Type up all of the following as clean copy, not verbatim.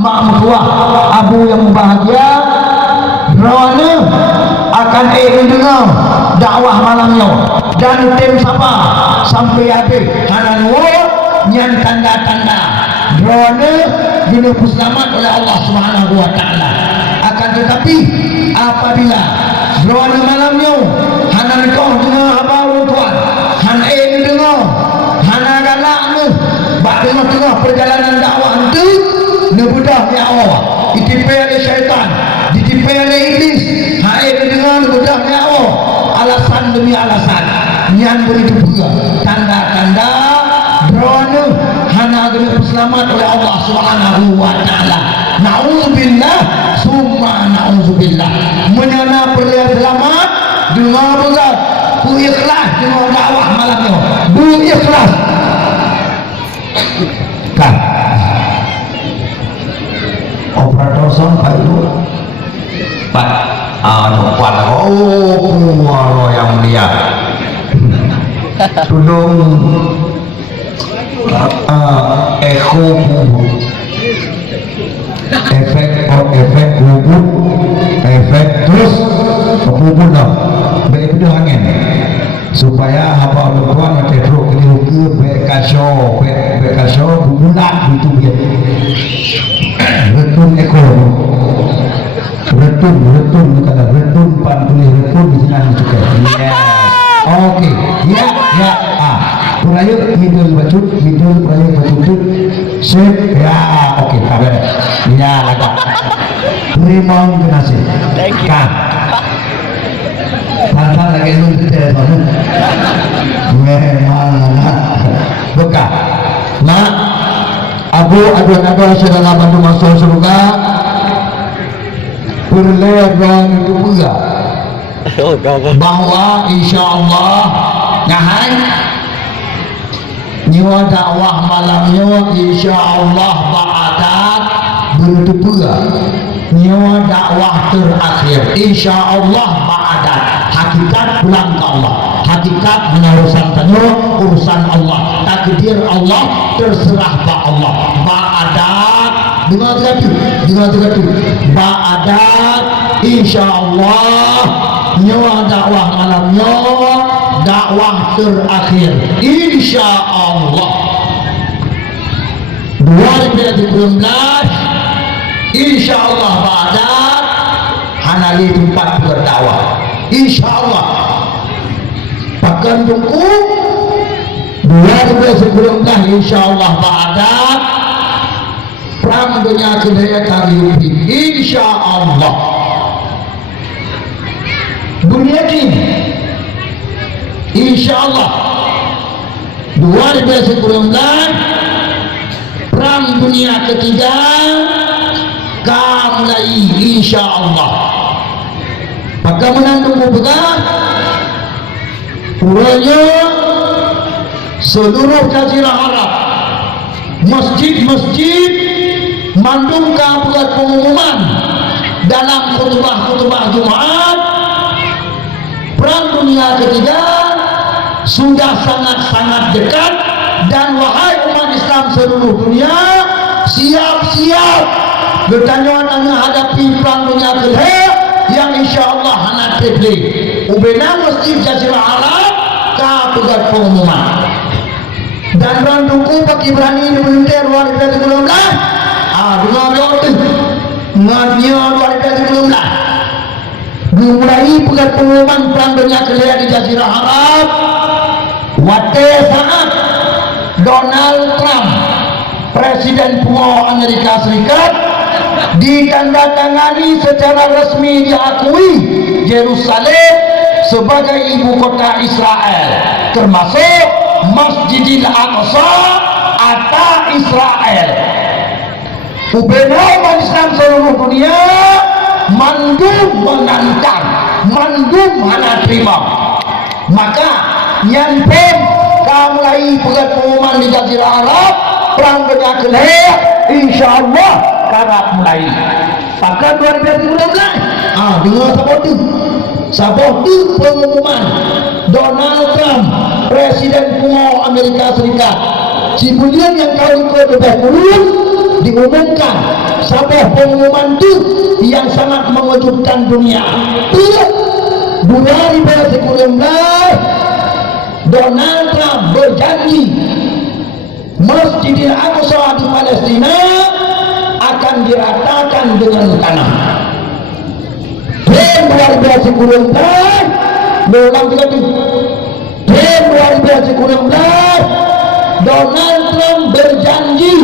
mak mertua abu yang bahagia kerana akan dengar dakwah malamnya dan tim siapa sampai habis hanan nyan tanda-tanda kerana dinepus selamat oleh Allah Subhanahu wa taala. Akan tetapi apabila kerana malamnya hanan kau dengar abang tuan han dengar hana galak ni bak tengah-tengah perjalanan dakwah itu nebudah ni Allah ditipai oleh syaitan, ditipai oleh iblis. Dengar nebudah ni Allah alasan demi alasan yang begitu pula tanda-tanda kerana hana kena selamat oleh Allah Subhanahu wa taala. Nauzubillah summa nauzubillah. Menyana perlu selamat dengar berat ku ikhlas dengar dakwah malamnya. Bu ikhlas. Kan. Operator sound Pak Ibu. Pak kuat Allah yang mulia. Tolong echo efek bubuk efek terus bubuk dah baik itu angin supaya apa orang yang teruk keliru ke bekasyo bubulan itu dia retun echo retun kata retun pantulis retun di sini juga yes oke ya Perayu hidul bacut perayu bacut sip ya oke kabar ya laga terima kasih kan tanpa lagi nunggu telepon memang buka nak abu saudara bantu masuk surga perlebaran itu pula bahwa insyaallah nyahan nyawa dakwah malamnya insyaallah ba'adat begitu pula nyawa dakwah terakhir insyaallah ba'adat hakikat pulang ke Allah hakikat urusan tanya urusan Allah takdir Allah terserah ke Allah ba'adat dengar tu ba'adat insyaallah nyawa dakwah malamnya dakwah terakhir insyaallah 2019 insyaallah ba'adat hanali tempat berdakwah insyaallah pakan tunggu 2019 insyaallah ba'adat perang dunia kedaya kali insyaallah dunia ini insyaallah 2019 perang dunia ketiga mulai insyaallah maka menandung pegang uranya seluruh jazirah Arab masjid-masjid mandungkan buat pengumuman dalam khutbah Jumaat perang dunia ketiga sudah sangat-sangat dekat dan wahai umat Islam seluruh dunia siap-siap bertanya menghadapi perang dunia ketiga yang insyaallah anak terpilih ubena masjid jazirah Arab pegat pengumuman dan randuku bagi berani menuntir 2019 dengar 2019 dimulai pegat pengumuman perang dunia ketiga di jazirah Arab pada saat Donald Trump Presiden tua Amerika Serikat ditandatangani secara resmi diakui Yerusalem sebagai ibu kota Israel termasuk Masjidil Aqsa atau Israel. Umat Islam seluruh dunia mandum menantang, mandum mana terima. Maka yang pun mulai pegat pengumuman di Jazirah Arab perang dunia ketiga insyaallah karap mulai maka 2019 dengar sabtu pengumuman Donald Trump Presiden kuno Amerika Serikat si bulan yang kali ke-20 diumumkan sebuah pengumuman itu yang sangat mengejutkan dunia. Iya, 2019 Donald Trump berjanji Masjidil Aqsa di Palestina akan diratakan dengan tanah. Tahun 2019 berulang tiga kali. Tahun 2019 Donald Trump berjanji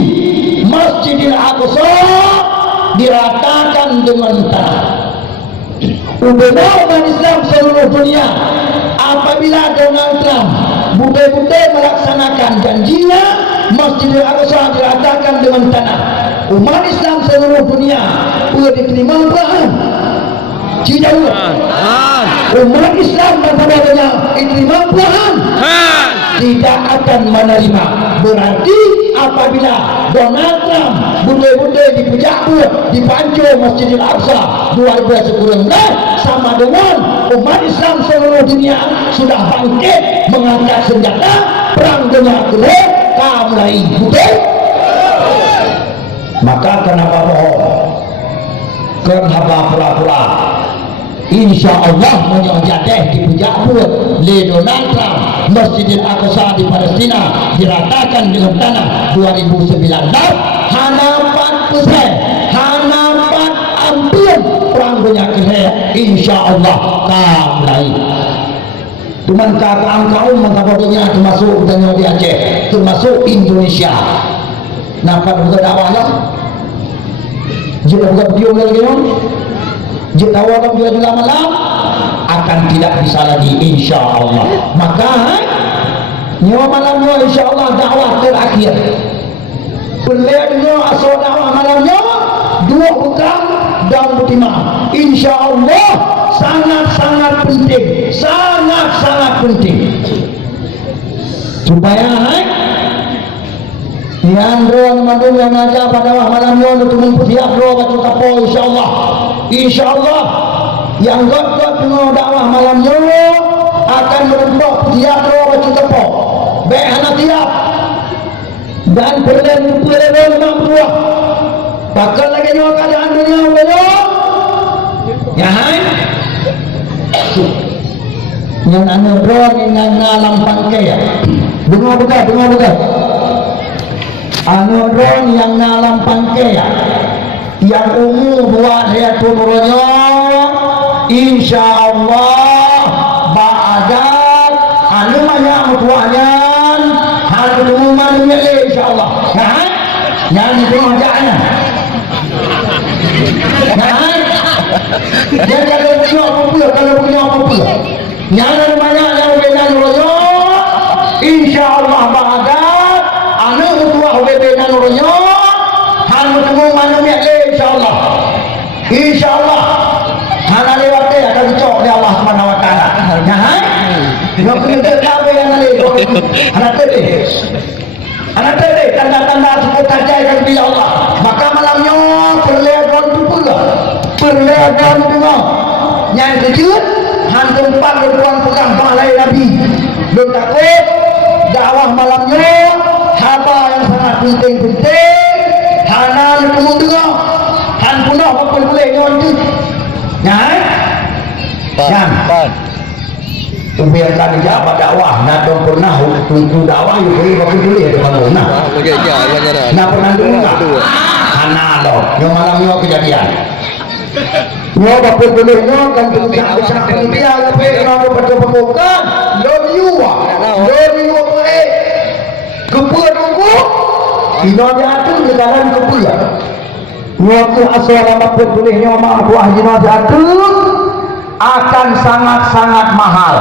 Masjidil Aqsa diratakan dengan tanah. Umat Islam seluruh dunia, apabila Donald Trump budai-budai melaksanakan janjinya Masjidil Aqsa diratakan dengan tanah, umat Islam seluruh dunia boleh diterima Quran. Tidak umat Islam dan sebagainya diterima Quran tidak akan menerima. Berarti apabila Donald Trump budai-budai dipancur Masjidil Aqsa 2019 sama dengan umat Islam seluruh dunia sudah bangkit mengangkat senjata perang dunia kedua mulai budai. Maka kenapa bohong? Kenapa pura-pura? Insya Allah menyojadeh dipujak-pujak le Donald Trump Masjidil Aqsa di Palestina diratakan dengan tanah 2019 hanapan pusat hanapan ampun perang dunia kedua insya Allah kamulai. Cuman kaum mengkabarnya termasuk dan di Aceh termasuk Indonesia. Nampak buka dakwahnya jika buka video lagi jika orang juga malam akan tidak bisa lagi insya Allah. Maka nyawa malamnya insya Allah dakwah terakhir beliau asal dakwah malamnya 2 pekan dan betima insya Allah sangat-sangat penting, sangat-sangat penting supaya yang doa mandung yang aja pada malamnya untuk mempersiap doa baca kapo insya Allah yang god dengan dakwah malamnya akan menempuh persiap doa baca kapo baik anak tiap dan perlen memang buah bakal lagi nyawa keadaan dunia belum ya yang anu doa yang ngalam pangke ya dengar betul anu drone yang ngalam pangkea yang umum buat dia turunnya insya Allah ba'adat anu banyak mutuahnya anu umuman milik insya Allah yang itu majaknya yang kalau punya apa pula yang ada banyak yang beda turunnya insya Allah ba'adat anu mutuah beda nurnya hal bertemu mana insyaallah insyaallah hana lewat dia akan dicok oleh Allah Subhanahu wa taala jangan tidak kena apa yang ada anak tadi tanda-tanda cukup tajai dan bila Allah maka malamnya perlihatkan itu pula perlihatkan juga yang kejut hantum pan berpuang pegang pahalai Nabi belum takut dakwah malamnya haba yang sangat penting-penting hanal kamu dengar han punah apa boleh nyonjuk pan biarkan dia apa dakwah nak dong pernah untuk dakwah yuk boleh kamu nah pernah dengar hanal dong yang malamnya kejadian nyo apa boleh nyo kan bisa dia tapi kalau baca pembukaan lo liwa boleh kepul tunggu ino jatuh di dalam kepul ya waktu asal apapun bolehnya maaf buah ino jatuh akan sangat-sangat mahal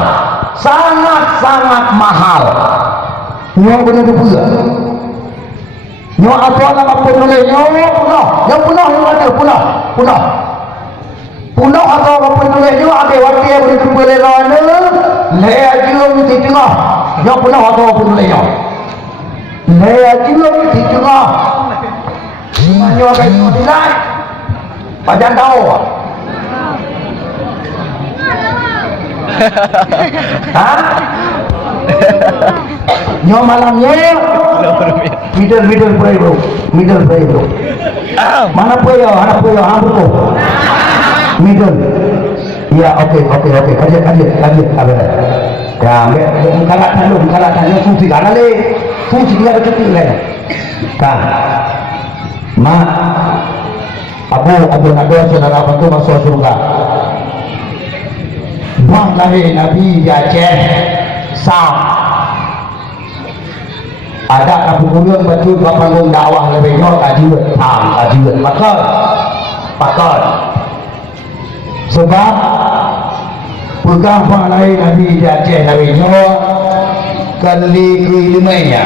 ino benar kepul ya ino asal apapun bolehnya punah atau apapun bolehnya ada waktu yang boleh kepul lea jiwa di tengah ino punah atau apapun bolehnya lea jiwa di tengah nyo kayak nilai pajan tahu Nyo malamnya middle pray bro. Mana pray ya? Hambu. Middle. Ya, okey. Kaji. Ya, kalat tanya suci kana le. Suci dia cuti le. Kan. Abu Nabi saudara apa tu masuk surga. Bang lahir Nabi di Aceh, Sam. Ada kabu gurun betul panggung dakwah lebih nyor kajian, pakar. Sebab pegang bang lahir Nabi di Aceh lebih nyor kali kelimanya.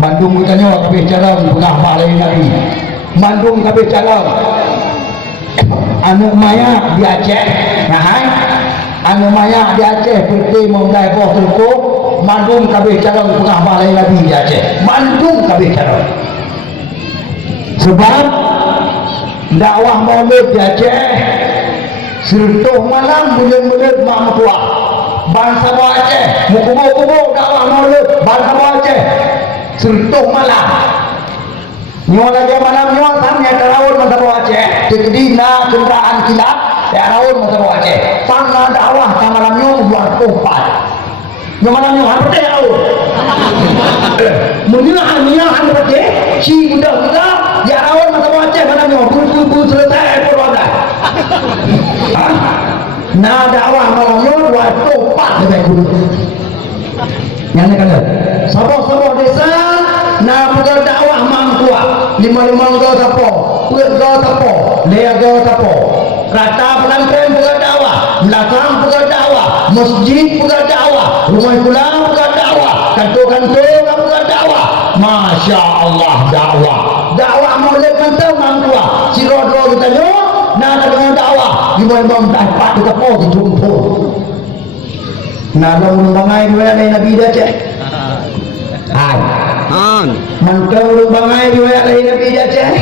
Bandung kita nyor kabeh cara pegang bang lahir Nabi. Bandung kabeh cara anu maya di Aceh, anu maya di Aceh pergi mondai boh terko, Bandung kabeh cara pengah balai Nabi di Aceh, Bandung kabeh cara. Sebab dakwah maulid di Aceh, sertuh malam bulan-bulan mak tua, bangsa Aceh, mukubo dakwah maulid bangsa Aceh, sertuh malam. Nyon aja malam nyon samnya tarawih masa Aceh tegedina kendaraan kilat ya tarawih masa Aceh sana dakwah sama malam nyon buat tempat nyon malam nyon apa teh tahu munina anu teh si muda ya tarawih masa Aceh malam nyon buru selesai perwada nah dakwah malam nyon buat tempat lebih guru yang kan sabo desa na pegang dakwah mangkua lima go tapo put go tapo lea go tapo rata pelantren pegang dakwah belakang pegang dakwah masjid pegang dakwah rumah pulang pegang dakwah kantor-kantor pegang dakwah Masya Allah dakwah maulid mantap mangkua si rodo kita nyo na dengan dakwah lima tak kita po dijumpo na dong bangai dua Nabi dah cek mantau bangai riwayat lain Nabi Aceh.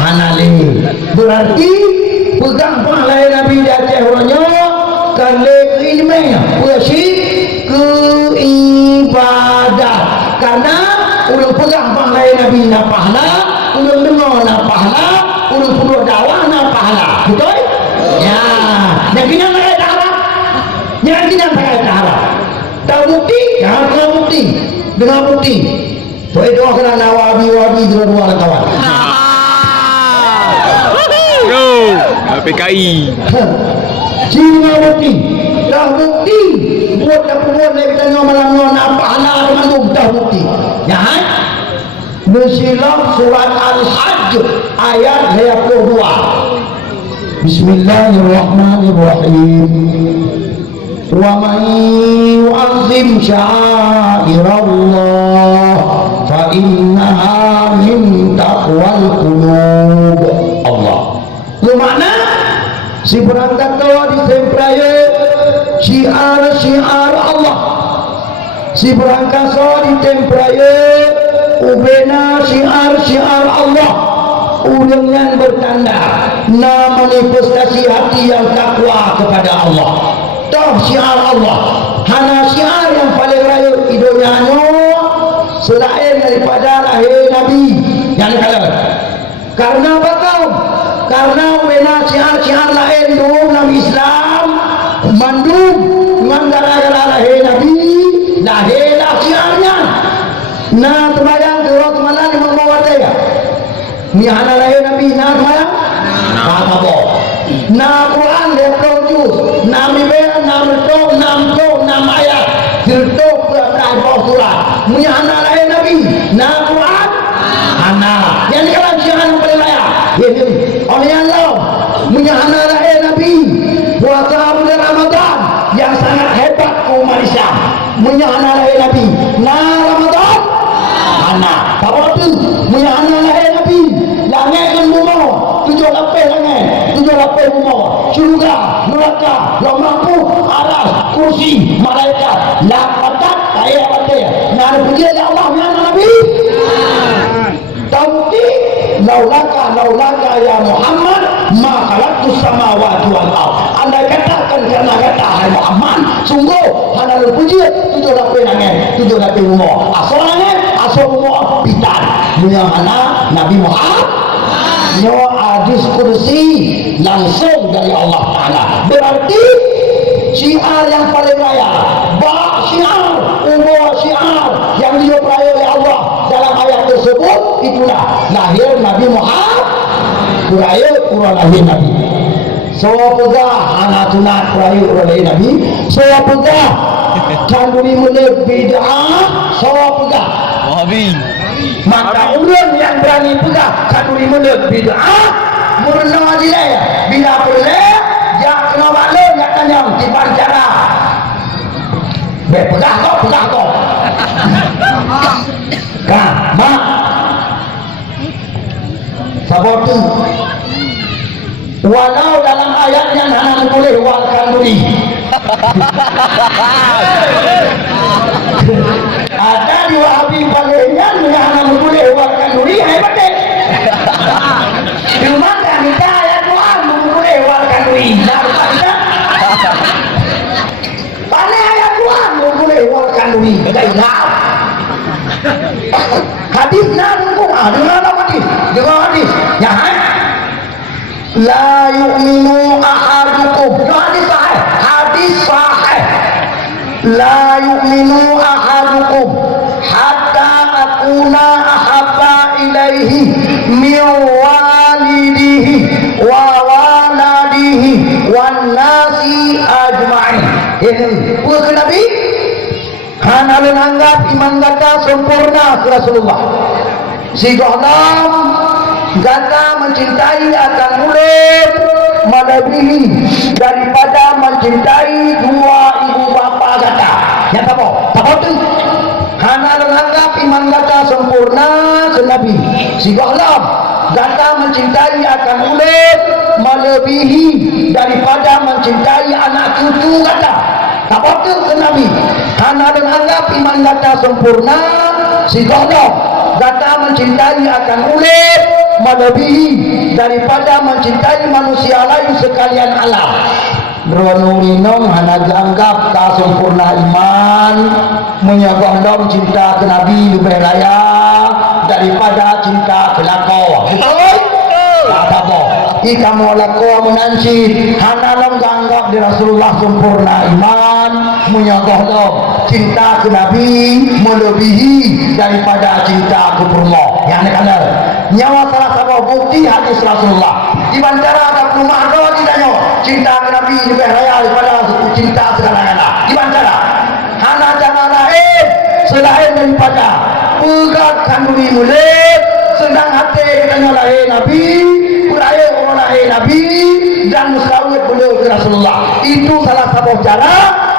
Anali. Berarti pegang lain Nabi Aceh orangnya kali keilmuannya, bersih keibadat. Karena udah pegang lain Nabi na pahala, udah dengar na pahala, udah perlu dakwah na pahala. Betul? Ya. Yang kena pakai dakwah. Yang kena pakai dakwah. Tahu bukti? Ya, dengan bukti. Tuh doa kena wabi dua kawan. PKI. Cina bukti. Dah bukti. Buat lagi kita malam apa anak teman dah bukti. Ya. Bersilap surat Al-Hajj ayat 22. Bismillahirrahmanirrahim. وَمَنْ يُعَظِّمْ شَعَائِرَ اللَّهِ فَإِنَّهَا مِنْ تَقْوَى الْقُلُوبِ. Allah. Itu makna si berangkat tua di sempraya syiar Allah. Si berangkat tua di tempraya ubena syiar Allah. Dengan bertanda manifestasi hati yang takwa kepada Allah. Toh syiar Allah hana syiar yang paling raya hidupnya selain daripada lahir Nabi yang dikatakan karena apa kau? Karena wena syiar lain dulu Nabi Islam mandum dengan gara-gara lahir Nabi lahirlah syiarnya. Nah terbayang turut mana di membawa saya ni hana lahir Nabi nah terbayang apa na Quran dia produce nami be nam ayat dirtok berada surat punya anak lain Nabi na Quran anak yang kalau jangan berlayar ini oleh Allah punya anak lain Nabi puasa bulan Ramadan yang sangat hebat umat Islam punya anak lain Nabi na Ramadan anak apa tu punya anak lain Nabi langit dan bumi 7 lapis langit 7 lapis bumi syurga neraka yang mampu aras kursi malaikat lapatat ayat batia nak puji Allah ya Nabi tahu laulaka ya Muhammad ma khalaqtus samawati wal ardh. Andai katakan kerana kata hai Muhammad, sungguh hana puji 7 nangan 7 umur. Asal nangan, asal umur pitan. Dunia mana Nabi Muhammad nyo hadis kursi langsung dari Allah Ta'ala. Berarti syiar yang paling raya, syiar, umur syiar yang dioperai oleh Allah dalam ayat tersebut, itulah lahir Nabi Muhammad, kuraya kurang lahir Nabi. Sawapuga hana tunat kuraya kurang lahir Nabi. Sawapuga kandungi mulai bid'ah. Sawapuga Wahabi. maka ulun yang berani pegang kandungi mulai bid'ah murna dia bila boleh jak kena maklum jak tanya tiban cara pegang kau kan mak sabot tu walau dalam ayatnya hana boleh wal kandungi ada di Wahabi Palembang yang hana boleh wal kandungi hebat deh cuma kita ayat Tuhan boleh wal kandungi pandai ayat Tuhan boleh wal kandungi tidak hadis nanggung dengar hadis ya la yu'minu ahadukum hadis sahih la yu'minu ahadukum hatta akuna ahabba ilaihi min walidihi wa waladihi wan nasi ajma'in. Ini bukan Nabi hana menganggap iman kata sempurna Rasulullah si Gohlam kata mencintai akan murid melebihi daripada mencintai dua ibu bapa kata yang apa tu hana menganggap iman kata sempurna Nabi si Gohlam kata mencintai akan murid melebihi daripada mencintai anak cucu kata apa tu Nabi hana menganggap iman kata sempurna si Gohlam kata mencintai akan murid melebihi daripada mencintai manusia lain sekalian alam. Berono-rinong hana dianggap tak sempurna iman menyagondong cinta ke Nabi lebih raya daripada cinta ke lako. Betul? Tak apa. Ikamu lako menansi hana long dianggap di Rasulullah sempurna iman menyagondong cinta ke Nabi melebihi daripada cinta ke Purmo. Yang nekana nyawa salah satu bukti hadis Rasulullah di bandara ada rumah doa tidaknya cinta ke Nabi lebih raya daripada cinta segala-galanya di bandara hana jangan lain selain daripada pegat kandungi mulut sedang hati katanya lahir Nabi kuraya orang lahir Nabi dan musawir beliau ke Rasulullah. Itu salah satu cara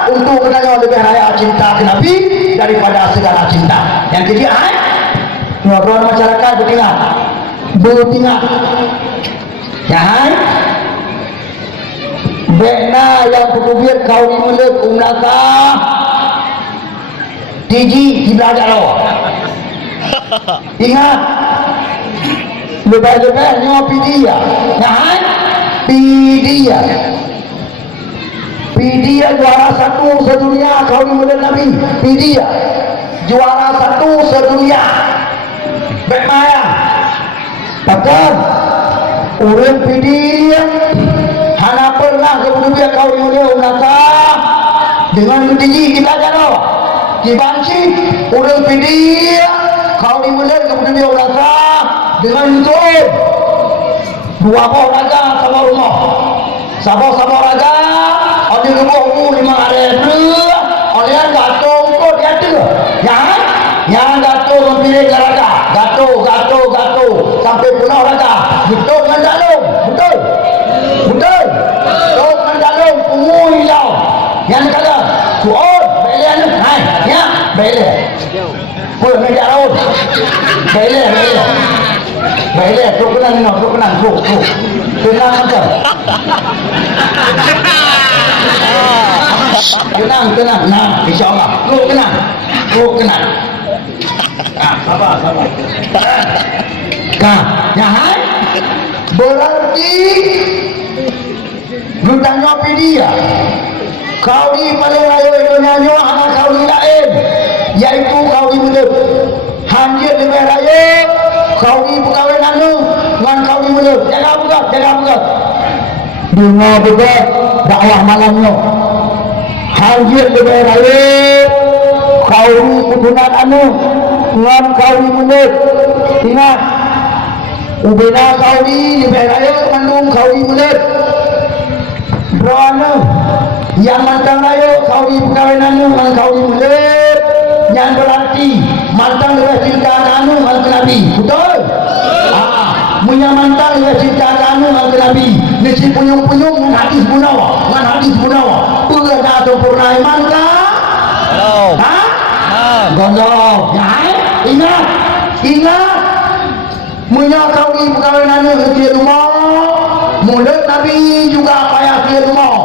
untuk katanya lebih raya cinta ke Nabi daripada segala cinta. Yang kedua dua-dua masyarakat bertingat ya bena yang berkubir kau di mulut umnaka tiji dibelajar lo ingat lebih-lebih nyawa pidia ya pidia juara satu sedunia kau di mulut Nabi pidia juara satu sedunia bermaya takkan urang pidia hana pernah kemudian kau dimulia unaka dengan tinggi kita jano kibanci urang pidia kau dimulia kemudian unaka dengan itu dua boh raga sama rumah sama raga ada rumah 5 hari oleh gato kau dia tu yang gato memilih raga gato sampai punah raga betul dengan dalam betul dengan dalam pungu hilau yang kata suor bele anu hai ya bele pun meja raut bele tu kenang tenang macam tenang nah insyaallah lu kenang sabar ya hai berarti lu tanya dia kauli paling raya Indonesia anak kauli lain iaitu kauli mulut hanjir lebih raya kauli perkahwinan anu dengan kauli mulut jaga buka dengar juga dakwah malamnya hanjir lebih raya kauli perkahwinan anu dengan kauli mulut ingat ubena kauli lebih raya mengandung kauli mulut berana yang mantang raya kauli perkahwinan anu dengan kauli mulut yang berarti mantang lebih cinta anu dengan Nabi betul? Punya mantang lebih cinta anu dengan Nabi nisi punyung-punyung dengan hadis bunawa boleh tak sempurna iman kah? Gondok ingat punya kauli perkahwinan anu di rumah mulut Nabi juga payah di rumah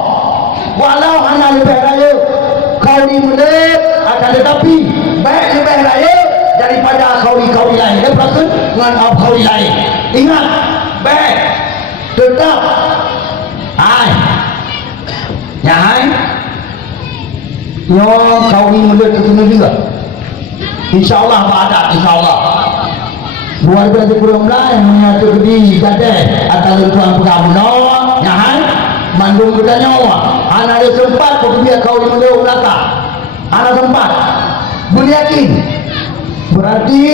walau hanya lebih raya kauli mulut akan tetapi baik lebih raya daripada kauli-kauli lain lepas dengan kauli lain ingat baik tetap yang kauli mulut itu juga insyaAllah bahadat insyaAllah buat berarti kurang lain menyatu di gadai atau tuan pengabunan mandung kita nyawa anak ada sempat dia kauli mulut belakang anak sempat boleh yakin berarti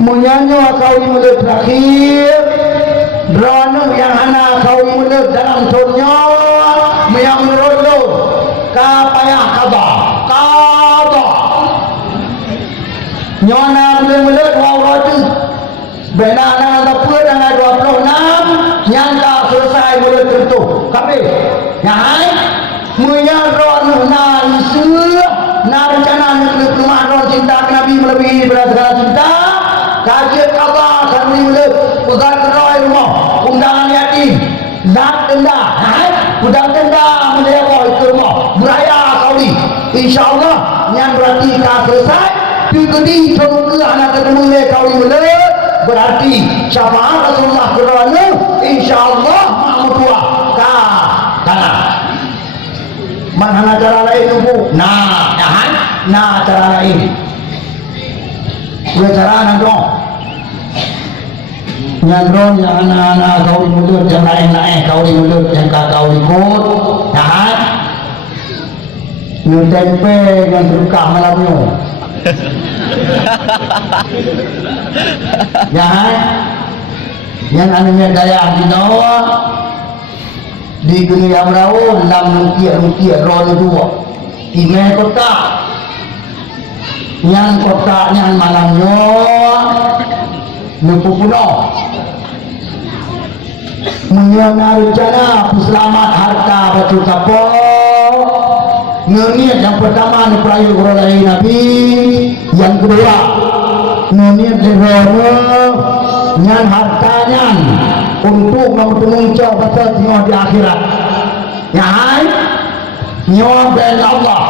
menyanyi kauli mulut terakhir drone yang anak kauli mulut dalam turnya yang menurut kapayah kabar nyona mulut wawratu benar anak tanggal 26 yang tak selesai mulut tentu kabeh yang munya drone na rencana nak rumah orang cinta Nabi melebihi daripada cinta kajian khabar kami mulut pegang kerai rumah undangan yatim zat tenda udang tenda melewa itu rumah beraya kauli insyaAllah yang berarti kah selesai digedi terbuka anak ketemu kauli mulut berarti syafaat Rasulullah kerana insyaAllah makmutua kah tanah mana cara lain tu nah cara lain cara nandong nyandong yang anak-anak kauli mulut yang lain-lain kauli mulut yang kau ikut yang tempe yang berukah malamnya yang anaknya daya di bawah di dunia merawat dalam rukiah roh dua tiga kotak yang kotaknya malamnya lupa puno menyana rencana selamat harta batu tapo ngeniat yang pertama ni perayu korolai Nabi yang kedua ngeniat lerono nyan hartanya untuk mengucap pasal tengok di akhirat yang nyawa ben Allah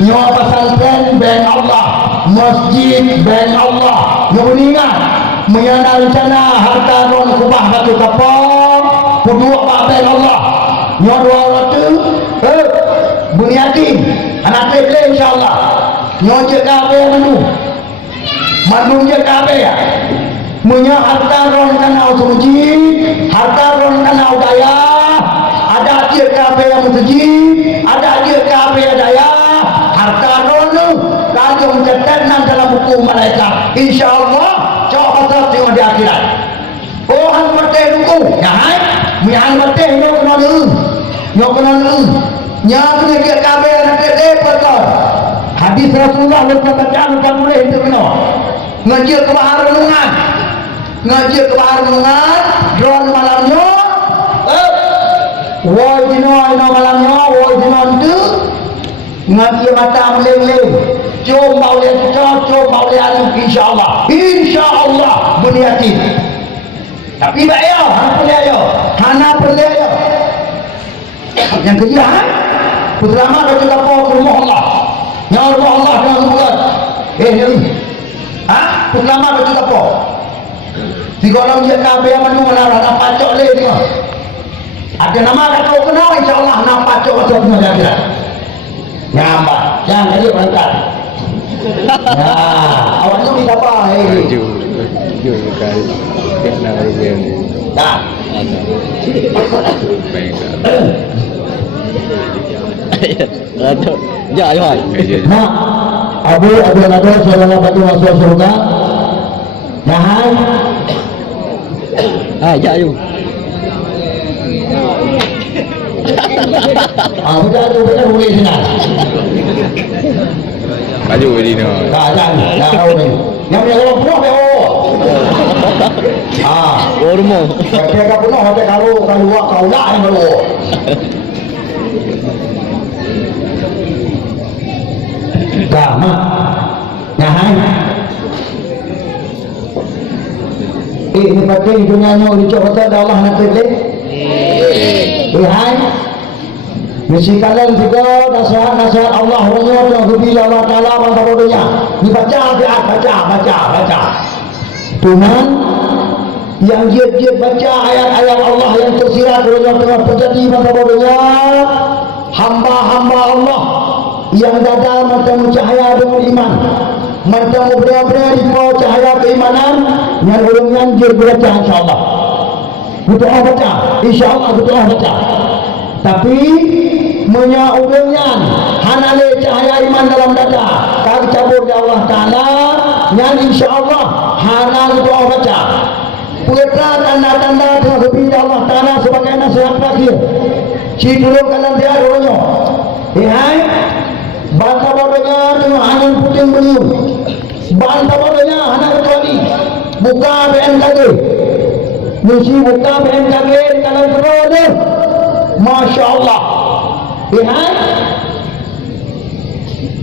nyawa pesantren ben Allah masjid ben Allah yang ingat menyana rencana harta non kubah batu kapal pudua ben Allah nyawa dua orang tu bunyatin anak boleh insyaAllah nyawa je kabe mandung je kabe ya punya harta ron kanau suci harta ron kanau daya ada dia kabe yang suci ada dia kabe daya harta ron kalau mencatatkan dalam buku malaikat insyaallah jauh pasal tengok di akhirat oh hang mati buku ya hai mi hang mati yo kena nya dia kabe nak dapat hadis Rasulullah berkata boleh itu kena ngaji ke bahar renungan ngaji ke bahar renungan drone malamnya woi dino malamnya woi dino tu ngaji mata meleng-leng jom bau anu insyaallah buniatin tapi bayar hana percaya yang kedua pertama kita lapor ke rumah Allah ya rumah Allah dengan buat pertama kita lapor di golong je kabeh manu mana ada pacok le tengok Ada nama kata kenal insya-Allah nampak cok tengah akhirat. Nampak. Jangan jadi berangkat. Nah, awak tu minta apa hari ni? Jujur kan. Kena rupiah ni. Tak. Baik. Ya, ya. Mak, Abu ada selama batu masuk surga. Nah, Ya, you. Betul boleh senang. Baju ni no. Tak tahu ni. Yang punya orang penuh dia Ormo. Kata kau penuh kata kalau kau nak yang baru. Dah mak. Nah hai. Ini penting dunia ni ucap kata Allah nak pilih. Hai. Mesti kalian juga nasihat Allah yang bila Allah Taala bangsa bodohnya. Dibaca baca. Tuhan yang dia baca ayat-ayat Allah yang tersirat dalam tengah terjadi bangsa bodohnya. Hamba-hamba Allah yang dada macam cahaya dengan iman. Macam benar-benar di bawah cahaya keimanan yang orang dia baca insya-Allah. Kita baca, insya-Allah kita baca. Tapi menyaurangnya hanale cahaya iman dalam dada kami cabut di Allah Ta'ala yang insyaAllah hanal doa baca putra tanda-tanda telah lebih Allah Ta'ala sebagai nasihat terakhir si dulu kalian dia dulunya hai bantah bodohnya dengan angin puting beliung bantah bodohnya anak kecuali buka BMKG mesti buka BMKG di kanan kedua Masya Allah. Lihat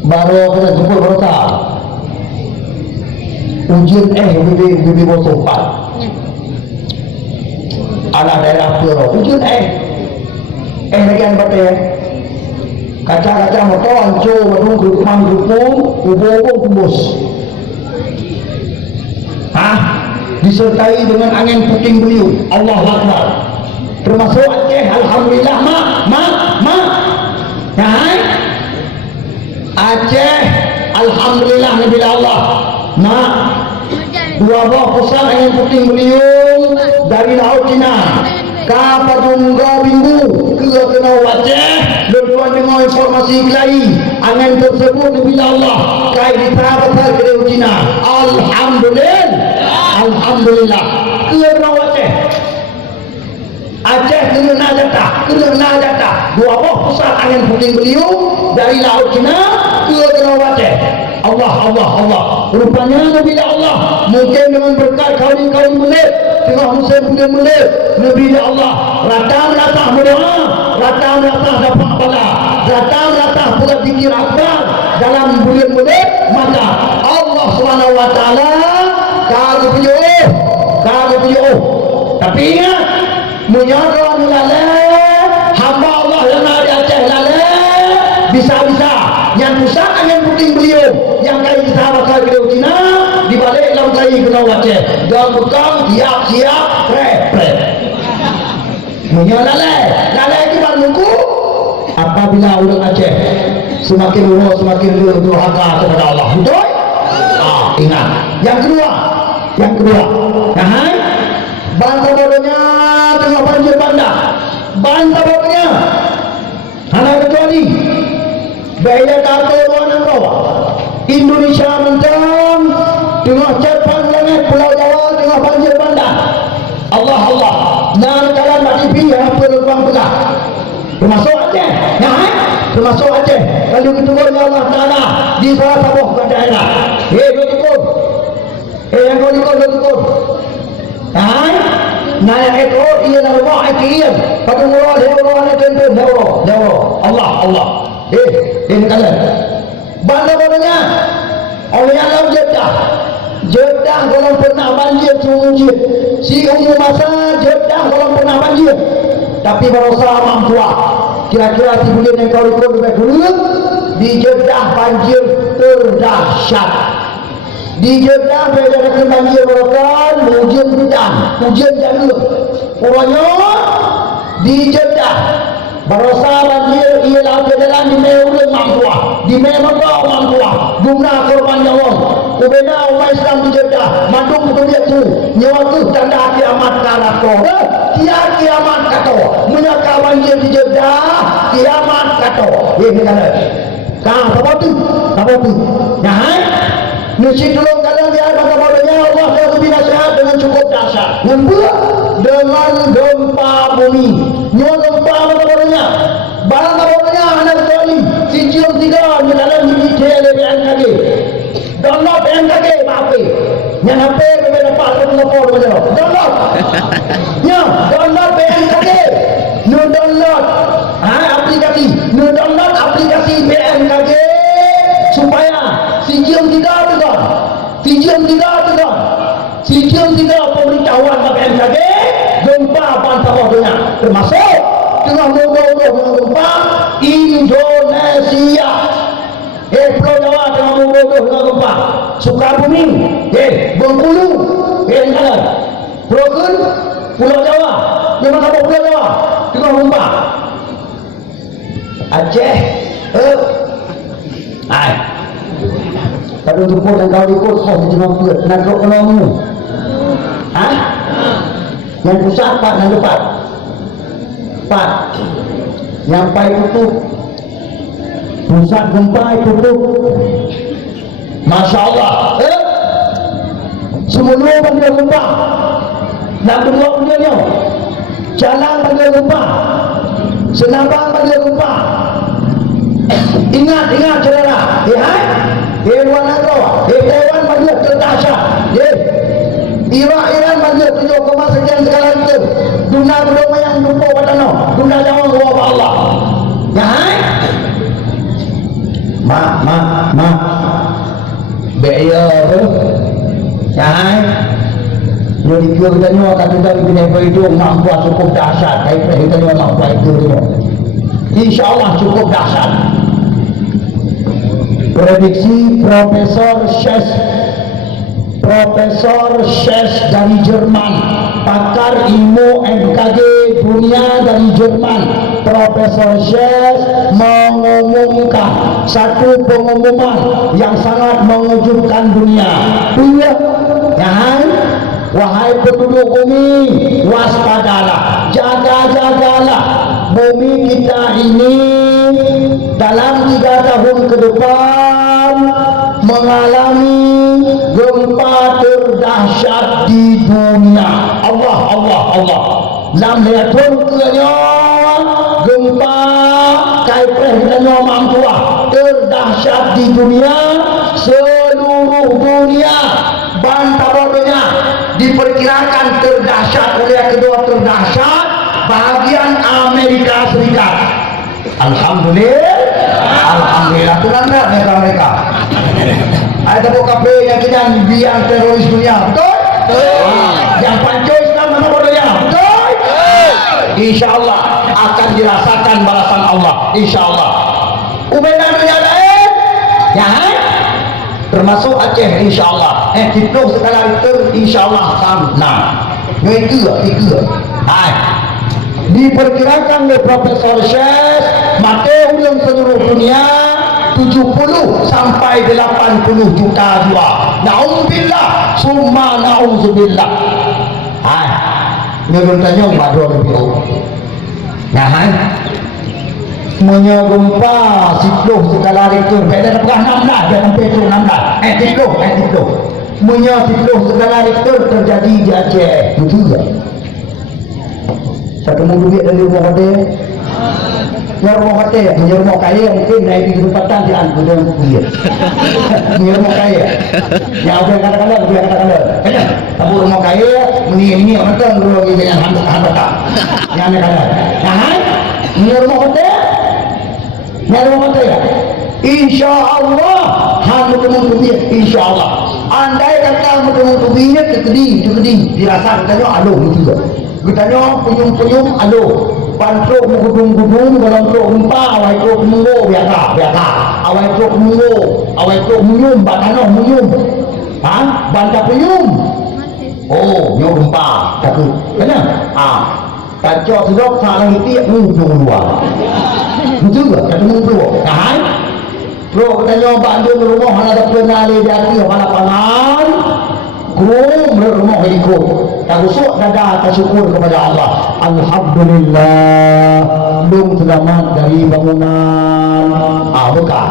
baru kena jemput berota ujian bibi botol 4 anak daerah Pura ujian lagi yang batik kaca-kaca motor hancur madung gerupang ubung tembus disertai dengan angin puting beliung Allah Akbar termasuk Aceh alhamdulillah mak Aceh alhamdulillah nabi Allah mak dua buah pusat angin puting beliung dari laut Cina ke Padungga Bimbu ke Tenau Aceh berduaan dengan informasi kelai angin tersebut nabi Allah kai di Terabatal ke laut Cina alhamdulillah ke Tenau Aceh kena jatah dua buah pusat angin puting beliung dari laut Cina ke Tenau Aceh. Allah rupanya Nabi Allah mungkin dengan berkat kaum mulia tengah musim bulan mulia Nabi Allah ratang berdoa ratang dapat bala ratang pula zikir akbar dalam bulan mulia maka Allah SWT kagak punya tapi ingat menyodor lale hamba Allah yang ada Aceh lale bisa-bisa yang pusat angin puting beliung yang kali kita bakal ke Cina dibalik laut lagi ke Tenau Aceh dan bekam siap prep menyodor lale itu baru nunggu apabila orang Aceh semakin lurus durhaka kepada Allah betul? Ingat yang kedua bangsa bodohnya tengah banjir bandar bangsa bodohnya anak kecuali Baya kata ruangan bawah Indonesia mentang tengah cepat langit Pulau Jawa tengah banjir bandar Allah dan kalian nak TV apa lubang pegah termasuk Aceh termasuk Aceh kalau ketemu Allah Ta'ala di salah satu daerah yang kau ikut naya itu ia nak buat ikian pada mula Allah tentu Allah ini kalian banda-bandanya oleh alam Jeddah kalau pernah banjir si umur masa Jeddah kalau pernah banjir tapi berusaha mampu kira-kira 3 bulan yang kau ikut lebih dulu di Jeddah banjir terdahsyat di Jeddah berada banjir merupakan hujan hujan jalur pokoknya di Jeddah berusaha banjir ialah berjalan di Mewulung Mampuah di Mewulung Mampuah guna korban nyawa ubena umat Islam di Jeddah mandung kemudian tu nyawa tu tanda kiamat kalato kiamat kato menyaka banjir di Jeddah kiamat kato ini kata apa tu nah Nasi tolong kalian dia kata padanya Allah saya lebih nasihat dengan cukup dahsyat. Yang kedua dengan gempa bumi. Nyawa gempa kata padanya. Barang kata padanya anak sekali. Si cium tiga di dalam ini dia BNKG. Download BNKG apa? Yang HP kita dapat telefon macam tu. Download. Ya, download BNKG. No download. Aplikasi. No download aplikasi BNKG supaya si cium tiga pemberitahuan BMKG gempa bantah dunia termasuk tengah mula-mula gempa Indonesia Pulau Jawa tengah mula-mula gempa Sukabumi Bengkulu kanan Pulau Jawa di mana Pulau Jawa tengah gempa Aceh kalau jumpa dan kau ikut kau cuma buat nak kau kenalmu yang pusat 4 yang depan 4 yang pai tutup pusat gempa tutup Masya Allah semula bagi gempa nak kedua punyanya jalan bagi gempa senabang bagi gempa ingat saudara luar negara Taiwan bagi terdahsyat Iran bagi 7,sekian segala itu dunia belum yang jumpa padano dunia jawab kepada Allah mak biaya jadi kita ni kata kita punya itu mampu cukup dahsyat kita ni mampu itu insyaAllah cukup dahsyat prediksi Profesor Sches dari Jerman, pakar ilmu MKG dunia dari Jerman. Profesor Sches mengumumkan satu pengumuman yang sangat mengejutkan dunia. Wahai penduduk bumi, waspadalah, jaga-jagalah bumi kita ini dalam 3 tahun ke depan mengalami gempa terdahsyat di dunia. Allah lam lihatun kerana gempa kaipreh kerana mampuah terdahsyat di dunia, seluruh dunia bantarodonya diperkirakan terdahsyat oleh kedua terdahsyat bahagian Amerika Serikat. Alhamdulillah tu nanda mereka ada kafe yang kita biang teroris dunia, betul? Yang pancung Islam mana bodohnya, betul? InsyaAllah akan dirasakan balasan Allah, InsyaAllah. Ubenan dunia lain termasuk Aceh, InsyaAllah. Kita sekarang itu InsyaAllah sama. Tiga diperkirakan oleh Profesor Sches maka ulung seluruh dunia 70 sampai 80 juta jiwa. Na'udzubillah summa na'udzubillah. Nyurun tanya madua lebih menyegempa siklus skala Richter beda pernah 16 dan sampai 16 siklus skala Richter terjadi di Aceh betul. Satu duit dari rumah hotel rumah kaya mungkin naik di tempatan di anggota dia rumah kaya yang ada kata-kata tapi rumah kaya ini orang dulu lagi dengan hambatan yang ada kata rumah hotel InsyaAllah mutu-mutu dia InsyaAllah andai kata mutu-mutu dia ke keding dirasa katanya aduh itu katanya punyung-punyung aduh bantruk mengudung-gudung dalam truk gempa awai truk menunggu biasa awai truk menyum batanoh menyum bantah penyum nyok gempa takut kena kacau sedok salah itu dua betul ke ketemu bro kan bro tanya bandung rumah ada pernah di hati mana pangan grum rumah ikut tak usuk dada tersyukur kepada Allah alhamdulillah belum selamat dari bangunan bukan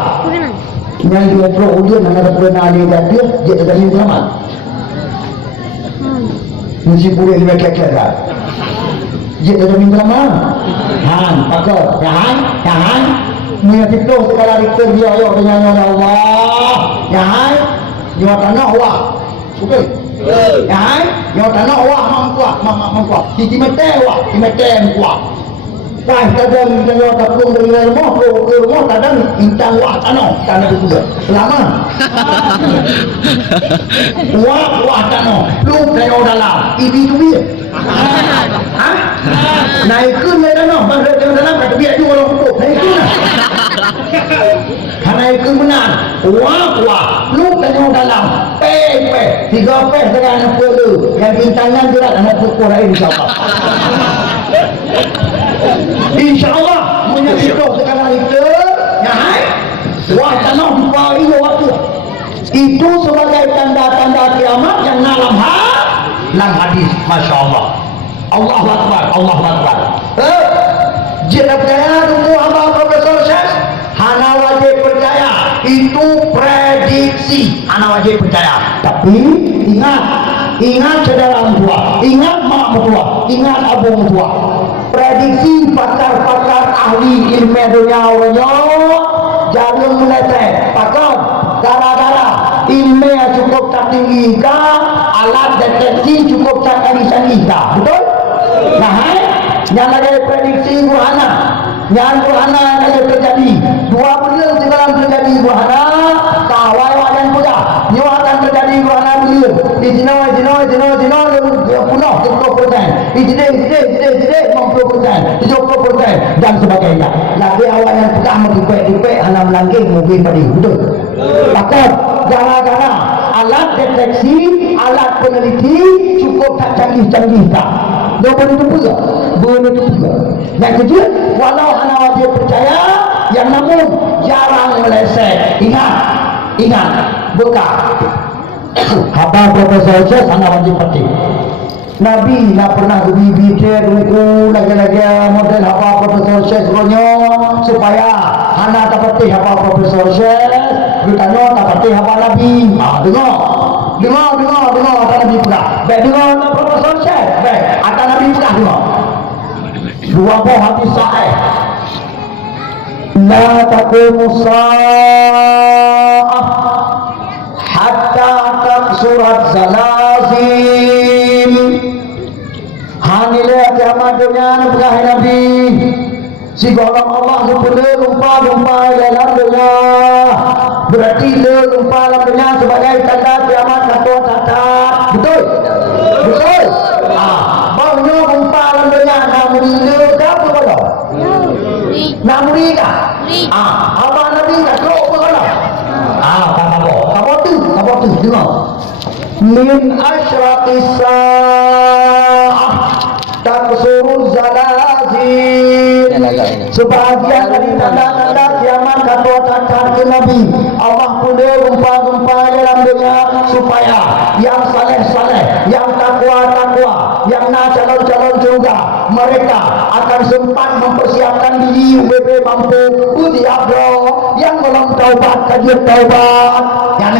yang dia bro dia ada pernah di hati dia tak selamat mesti boleh kekek dah dia ada minta mana? Han, pakar, han. Ni itu sekali kita dia yo dengan Allah. Han, dia tanah wah. Okey. Han, dia tanah wah mangkuat. Ti mete wah, ti mete mangkuat. Wah, kadang dia tak pun dari rumah kadang intang wah tanah itu. Lama. Wah tanah. Lu dari dalam. Ini tu dia. Naik ke dalam bang dalam kata biar dia orang pupuk naik ke naik ke benar wah lu tengok dalam pe 3 pe dengan anak pelu yang bintangan berat anak pupuk lain insyaAllah punya hidup sekarang itu ya wah tanah buka ini waktu itu sebagai tanda-tanda kiamat yang dalam hadis Masya Allah Allahu Akbar. Jika percaya rumah hamba Profesor Syekh, hana wajib percaya itu prediksi, hana wajib percaya. Tapi ingat saudara orang tua, ingat mak mertua, ingat abu mertua. Prediksi pakar-pakar ahli ilmu dunia orangnya jangan meleset. Pakar gara-gara ilmu yang cukup tak tinggi kah, alat deteksi cukup tak canggih kah, betul? Nah, yang ada prediksi Burhana, yang Burhana ada terjadi. Dua benda sekarang terjadi Burhana, kawai wajan puja. Dia akan terjadi Burhana beliau. Di Zino, punah 10%. Di Zide, 50%. 70% dan sebagainya. Lagi awal yang puja mengipek-ipek, hanya melangkih mungkin tadi, betul? Takut, gara-gara alat deteksi, alat peneliti cukup tak canggih-canggih tak? Dua benda juga. Yang kedua, walau hanya wajib percaya, yang namun jarang meleset. Ingat, buka. Apa Profesor Syekh hanya wajib percaya. Nabi nak pernah bicara buku lagi-lagi model apa Profesor Syekh supaya hanya dapat apa Profesor Syekh ditanya dapat apa Nabi. Dengar ada Nabi pula. Baik dengar Profesor Syekh. Baik, ada Nabi pula dengar. Dua buah hadis sahih. La taqumu sa'ah hatta taksurat zalazim. Hanile kiamat dunia berkah Nabi. Si golong Allah lupa dalam dunia. Berarti lupa dalam dunia sebagai tanda kiamat atau tanda. Betul? Baunya lupa dalam dunia namun lega apa kalau? Namun lega? Apa Nabi tak kerok apa kalau? Kamu tu dengar. Min asyraqis sa'ah taksuru zalazil. Sebahagian dari tanda-tanda kiamat kata ke Nabi Allah boleh gempa-gempa dalam dunia supaya yang saleh-saleh, yang takwa-takwa, yang calon-calon juga mereka akan sempat mempersiapkan diri UBP mampu uji abdo yang belum taubat kajian taubat yang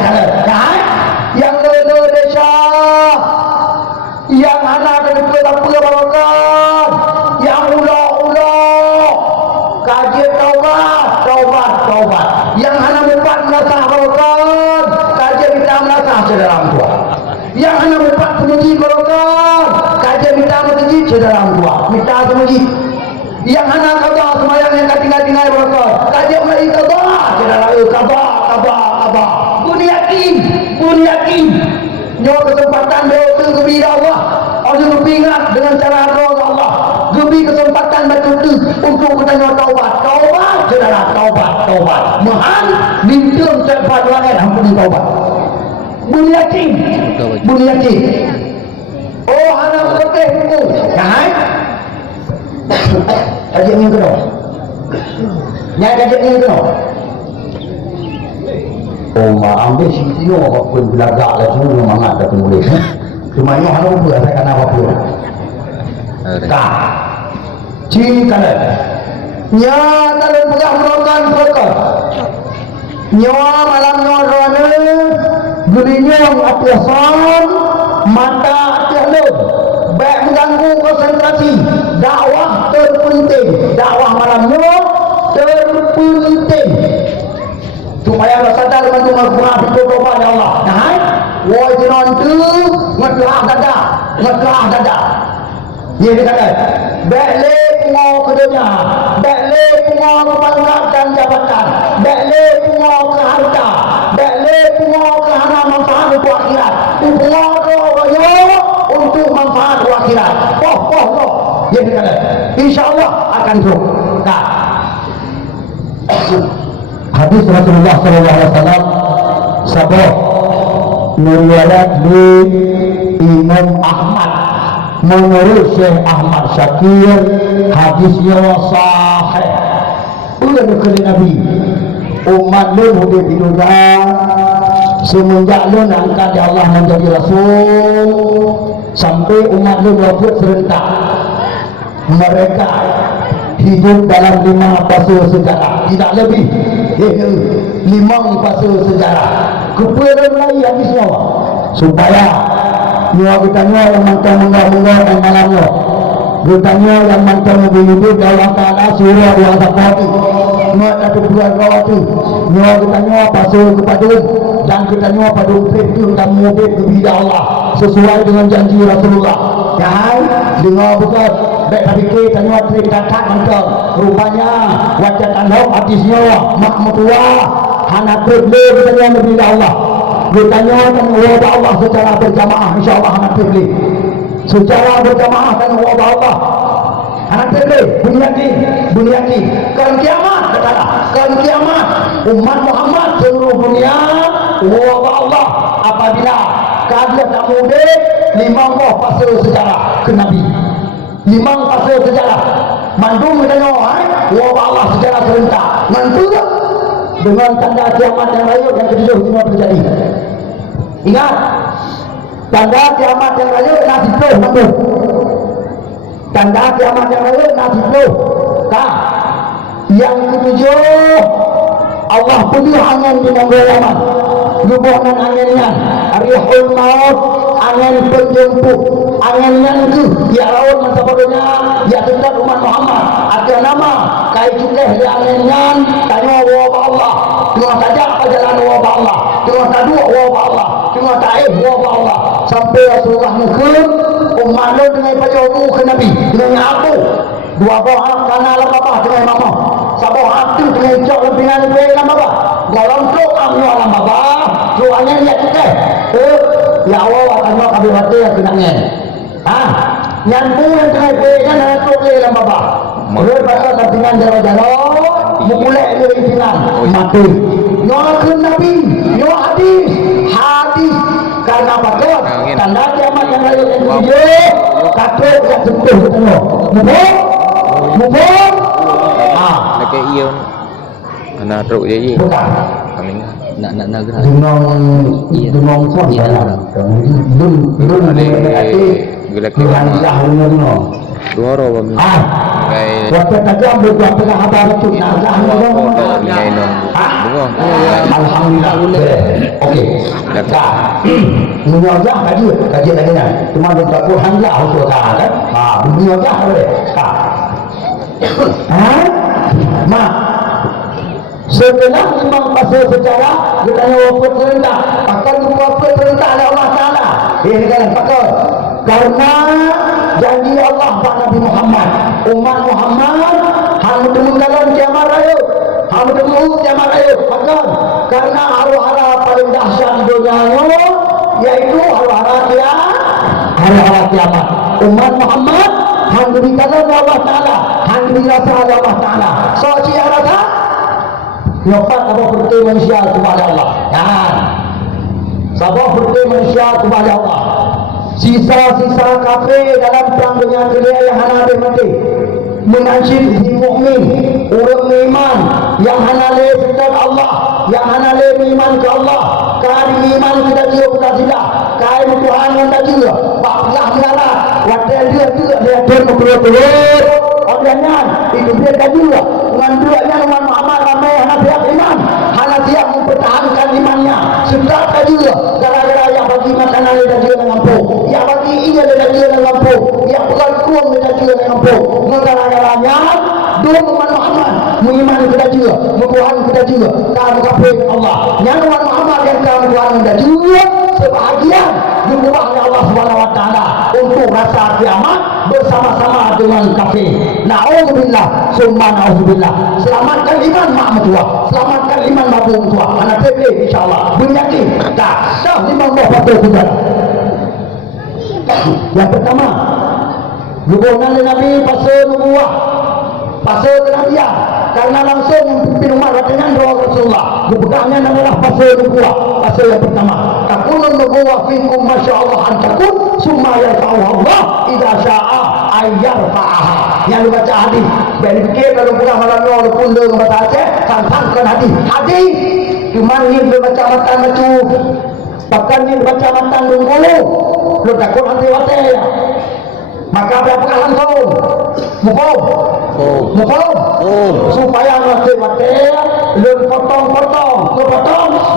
yang lele desa yang anak dari pula bawakan yang ulah kajian taubat yang anak empat menasah bawakan kajian kita menasah saudara orang tua yang anak empat penguji bawakan kajian kita menguji saudara orang tua minta penguji yang anak kabar semayang yang tinggal bawakan kajian mulai kabar saudara kabar pun yakin nyawa kesempatan dia gebi Allah orang gebi ingat dengan cara doa Allah gebi kesempatan betul untuk bertanya taubat saudara taubat mohon minta cepat langit ampuni taubat pun yakin oh anak berkeh buku kan Kajian ni kena. Nyai kajian ni kena. Oh, ambil sini apa pun belagak lah semua semangat dah boleh. Cuma ni hang apa saya kena apa pun. Ka. Cikala. Nya dalam pegang rokan pokok. Nyawa malam nyorone gulinyong atiasan mata atialun baik mengganggu konsentrasi dakwah terpenting dakwah malamnya terpenting supaya Allah sadar dengan Al-Quran itu kepada Allah nah woi jinon tu ngetlah dada dia kata baik pungo ke dunia baik pungo ke pangkat dan jabatan baik pungo ke harta baik pungo ke hana manfaat untuk akhirat pungo royo untuk manfaat untuk akhirat poh dia kata insyaallah akan teruk tak hadis Rasulullah sallallahu alaihi wasallam sabah riwayat di Imam Ahmad menurut Syekh Ahmad Syakir hadisnya sahih ulah kali Nabi umat lu hidup di dunia semenjak lu angkat ya Allah menjadi Rasul sampai umat lu wafat serentak mereka hidup dalam 5 fase sejarah tidak lebih 5 fase sejarah kepada mulai hadisnya supaya nyawa bertanya yang mantan menggah-menggah dan malamnya bertanya yang mantan menggah-menggah dan Allah Ta'ala surah yang zapati nyawa satu bulan rawatu nyawa bertanya pasal kepada dan bertanya pada itu dan mubid kepada Allah sesuai dengan janji Rasulullah dan dengar bukan baik fikir tanya cerita tak mantan rupanya wajah tanah hadisnya makmutullah hana terlebih bertanya kepada Allah bertanya dan wabah Allah secara berjamaah insyaAllah anak terlebih secara berjamaah dan wabah Allah anak terlebih bunyaki kan kiamat katalah kan kiamat umat Muhammad seluruh dunia wabah Allah apabila keadaan tak mudah 5 fase sejarah ke Nabi 5 fase sejarah mandung bertanya wabah Allah secara serentak nanti tak dengan tanda kiamat yang raya yang ke-7 semua terjadi. Ingat, tanda kiamat yang raya nasi peluh nombor. Tanda kiamat yang raya nasi peluh. Tak. Yang ke-7 Allah pilih angin di negeri Yaman. Lubuhan anginnya Rihul Maut, angin penjemput, angin yang ke ya laut masa bodohnya ya tetap umat Muhammad ada nama kai cukeh di anginnya tanya wabah Allah tengah saja apa jalan wabah Allah tengah kedua wabah Allah tengah taib wabah Allah sampai Rasulullah mukul umat lu dengan pajomu ke Nabi dengan aku dua bohong karena alam apa dengan mama sabah hati dengan jauh lebih dengan alam apa dalam doa alam apa doanya dia cukeh ya Allah akan mau kabel hati yang kenangnya nyambung yang tengah kuihnya nak tukir dalam bapa menurut pasal tertinggal jalan-jalan memulai dari tinggal mati nyokun Nabi nyok hadis karena apa kau tanda kiamat yang lain yang tujuh kakek yang sentuh ketemu mubuk Dekat iya anak teruk je bukan amin nak gerak dunong suara belum dengan jahulnya dunong dua orang kai waktu tadi ambil dua tengah abang itu jahulnya dunong kai non bunga alhamdulillah okey dah bunga jah kaji lagi nak cuma dia tak pun hanya usul kan bunga jah boleh mak setelah 5 fase sejarah ditanya wafat serentak akan wafat serentak oleh Allah Ta'ala dia kata pakar karena janji Allah pada Nabi Muhammad umat Muhammad hang menunggalan kiamat raya hang menunggu kiamat raya pakar karena hara-hara paling dahsyat di dunia yaitu hara-hara kiamat umat Muhammad hang dibikalan oleh Allah Ta'ala hang dirasa oleh Allah Ta'ala so cia rasa nyopat apa berarti manusia kepada Allah jangan sabah berarti manusia kepada Allah sisa-sisa kafir dalam perang dengan dunia yang hana habis mati menansyid di mukmin orang iman yang hanale sedar Allah, yang hanale iman ke Allah, kali iman kita juga bukan tidak kai Tuhan kita juga baklah mengalah wadah dia berturut-turut orangnya itu dia juga dengan duanya dengan Muhammad ramai anak pihak iman hanya dia mempertahankan imannya sedar juga gara-gara yang bagi makanan dia juga mengampun yang bagi ia dia juga mengampun yang bukan kuang dia juga mengampun gara-garanya dua Muhammad mengiman kita juga Tuhan kita juga kamu kafir Allah yang Muhammad yang kamu Tuhan kita juga sebahagian diubahnya Allah Subhanahu wa taala untuk rasa kiamat bersama-sama dengan kafir. Na'udzubillah, summa na'udzubillah. Selamatkan iman mak mertua, selamatkan iman babu mertua. Anak tebel insyaallah. Beryakin tak sah memang betul juga. Yang pertama, hubungan Nabi pasal nubuah, pasal kenabian. Karena langsung memimpin umat dengan doa Rasulullah. Hubungannya adalah pasal nubuah, pasal yang pertama. Takunun nubuwah fikum masyaallah antakun summa yarfa'u Allah idza syaa ayyarfa'aha. Yang dibaca hadis. Dari fikir kalau pernah malam ni pun dia baca Aceh, sangkan hadis. Hadis cuma ni baca matan baca. Bahkan ni baca matan dulu. Lu takut nanti watai. Maka berapa langsung mukau supaya nanti watai lu potong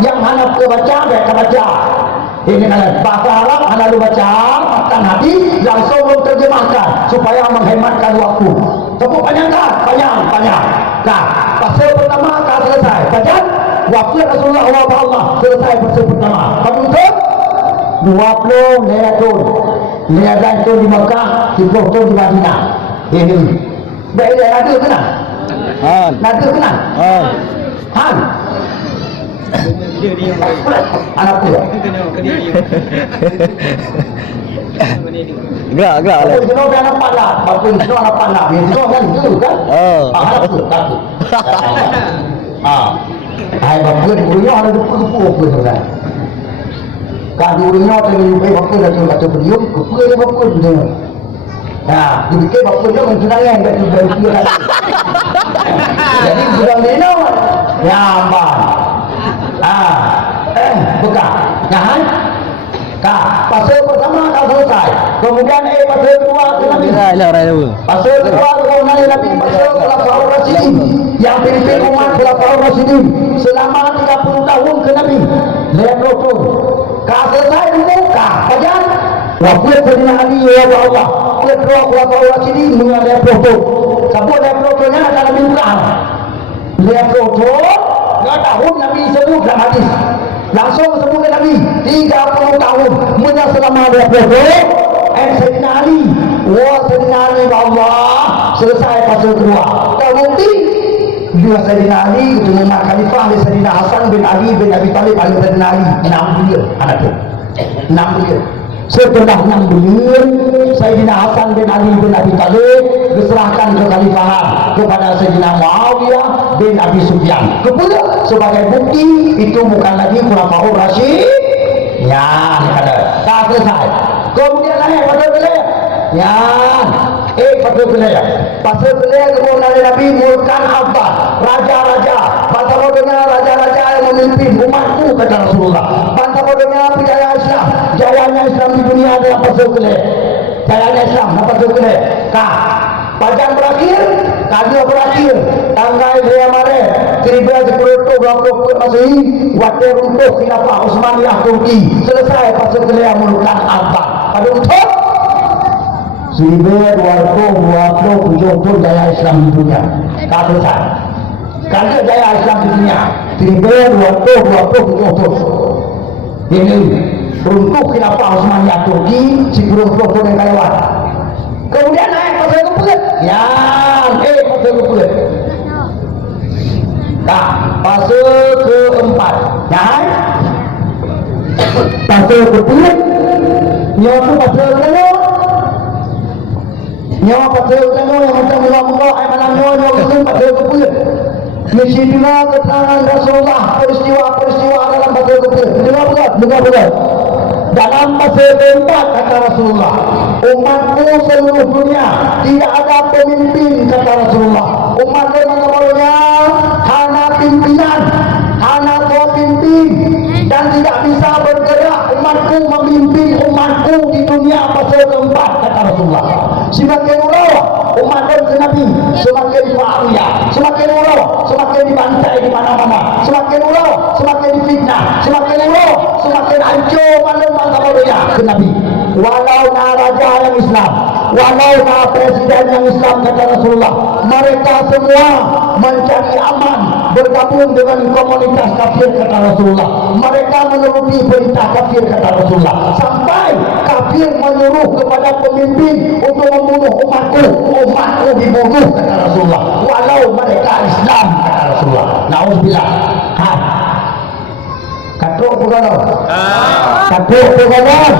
yang hanya ke baca dia ke baca ini kan bahasa Arab hanya lu baca matan hadis langsung lu terjemahkan supaya menghematkan waktu cukup panjang nah pasal pertama kan selesai baca waktu Rasulullah Allah selesai pasal pertama kamu betul 20 Lihat itu di Mekah, 30 di Madinah. Ini. Baik dia ada kena. Ada kena. Han. Anak dia. Gerak lah. Jenuh dia nampak lah. Bapun jenuh nampak lah. Jenuh kan itu kan? Takut. Hai bapun, punya ada kupu-kupu pun kan. Kadunya dengan bapa dah tu baca beliau kupu dia bapa dia. Nah, dipikir bapa dia menjenangan kat tu dari dia lagi. Jadi sudah lino. Ya aman. Bukan. Jangan. Pasal pertama dah selesai. Kemudian pasal kedua Nabi. Pasal kedua Nabi pasal Khulafaur Rasyidin. Yang pimpin umat Khulafaur Rasyidin selama 30 tahun ke Nabi. Lihat tu. Selesai dibuka bagian wakil Sayyidina Ali ya Allah kedua Khulafaur Rasyidin mengenai foto sebut ada fotonya ada Nabi bukan lihat foto ya tahun Nabi sebut dalam hadis langsung sebut Nabi 30 tahun mengenai selama ada foto Sayyidina Ali Sayyidina Ali ya Allah selesai pasal kedua terbukti dia Sayyidina Ali itu Umar Khalifah Sayyidina Hasan bin Ali bin Abi Talib Ali Sayyidina Ali 6 bulan anak tu 6 bulan setelah 6 bulan Sayyidina Hasan bin Ali bin Abi Talib diserahkan ke khalifahan kepada Sayyidina Muawiyah bin Abi Sufyan kemudian sebagai bukti itu bukan lagi Khulafaur Rasyidin ya kata tak selesai kemudian naik pasal kelih ya pasal kelih kemudian Nabi mulkan Abbas raja-raja bantah dengan raja-raja yang memimpin umatku kata Rasulullah bantah dengan jaya Islam jayanya Islam di dunia adalah pasal kelih jayanya Islam pasal kelih pajang berakhir tanggal berakhir tanggal dia mare 1320 Masehi waktu runtuh khilafah Utsmaniyah Turki selesai pasal kelih mulkan Abbas pada betul 1220 jaya Islam di dunia tak selesai kalau jaya Islam di dunia 1220 ini runtuh khilafah Utsmaniyah Turki 10 yang kelewat kemudian naik pasal kepulet ya pasal kepulet pasal keempat naik pasal kepulet nyawa pasal kelewat nyawa pasal utama yang macam mula-mula malam nyawa pasal kepulet mesti dengar keterangan Rasulullah peristiwa-peristiwa dalam pasal kepulet dengar betul dalam pasal keempat kata Rasulullah umatku seluruh dunia tidak ada pemimpin, kata Rasulullah. Umatku menurutnya hana pimpinan, hana tua pimpin, dan tidak bisa bergerak umatku memimpin umatku di dunia pasal keempat, kata Rasulullah. Semakin ulau umat dan Nabi, semakin fahria, semakin ulau semakin dibantai di mana-mana, semakin ulau semakin difitnah, semakin ulau semakin hancur malam bangsa bodohnya ke Nabi. Walau na raja yang Islam, walau na presiden yang Islam, kata Rasulullah, mereka semua mencari aman bergabung dengan komunitas kafir, kata Rasulullah. Mereka menuruti perintah kafir, kata Rasulullah, sampai kafir menyuruh kepada pemimpin untuk membunuh umatku, umatku dibunuh, kata Rasulullah, walau mereka Islam, kata Rasulullah. Nauzubillah. Katuk bukan? Katuk bukan?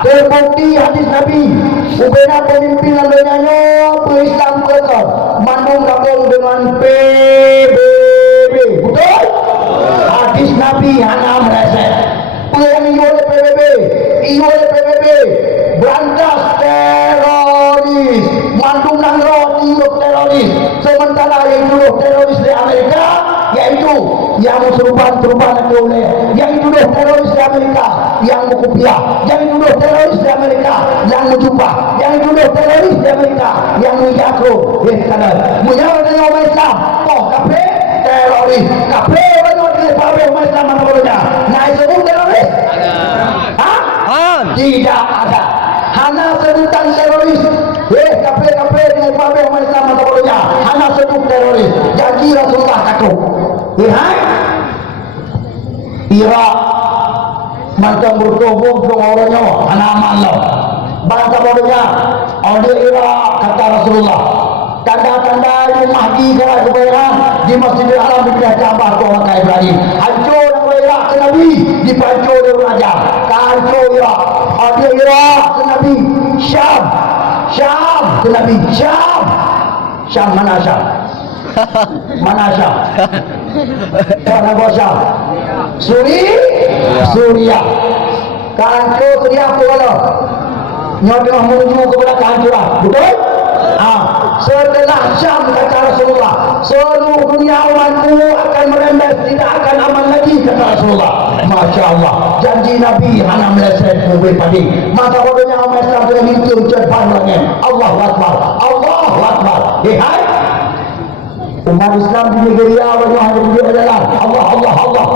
Terbukti hadis Nabi, ubena pemimpin namanya Islam kotor, mandung gabung dengan PBB, betul? Hadis Nabi hanya meleset. Yang iyo oleh PBB, iyo oleh PBB, berantas teroris, mandung nangrot iyo teroris. Sementara yang dulu teroris di Amerika, yaitu yang serupan-serupan oleh yang dulu teroris di Amerika, yang Mukupiah, yang dulu teroris di Amerika, yang Mujubah, yang dulu teroris di Amerika, yang Mujahro, Mujahro dengan orang Islam, oh kafe teroris, kafe orang Islam mana bolehnya? Nah sebut teroris? Tidak ada. Hanya sebutan teroris. Kafe dengan orang Islam mana bolehnya? Hanya sebut teroris. Jadi Rasulullah kata, lihat, Irak macam bertubuh orangnya, anak aman lo. Bangsa bodohnya, orang Irak, kata Rasulullah. Tanda-tanda Imam Mahdi kalau kebenaran di Masjidil Haram di Bidang Kaabah tu orang kaya Ibrahim. Hancur dan Irak ke Nabi, dipancur dia belajar. Hancur Irak. Ada Irak ke Nabi. Syam ke Nabi. Syam mana Syam? Mana Syam? Mana gua Syam? Suria. Hancur Suria apa kalau? Nyodong menuju kepada kehancuran. Betul? Setelah Syam, kata Rasulullah, seluruh dunia umatku akan merembes, tidak akan aman lagi, kata Rasulullah. Masya Allah, janji Nabi hanya meleset kubur padi. Masa bodohnya umat Islam dengan itu cepat lagi. Allahu Akbar, Allahu Akbar. Hai, umat Islam di Nigeria banyak hanya di jalan. Allah.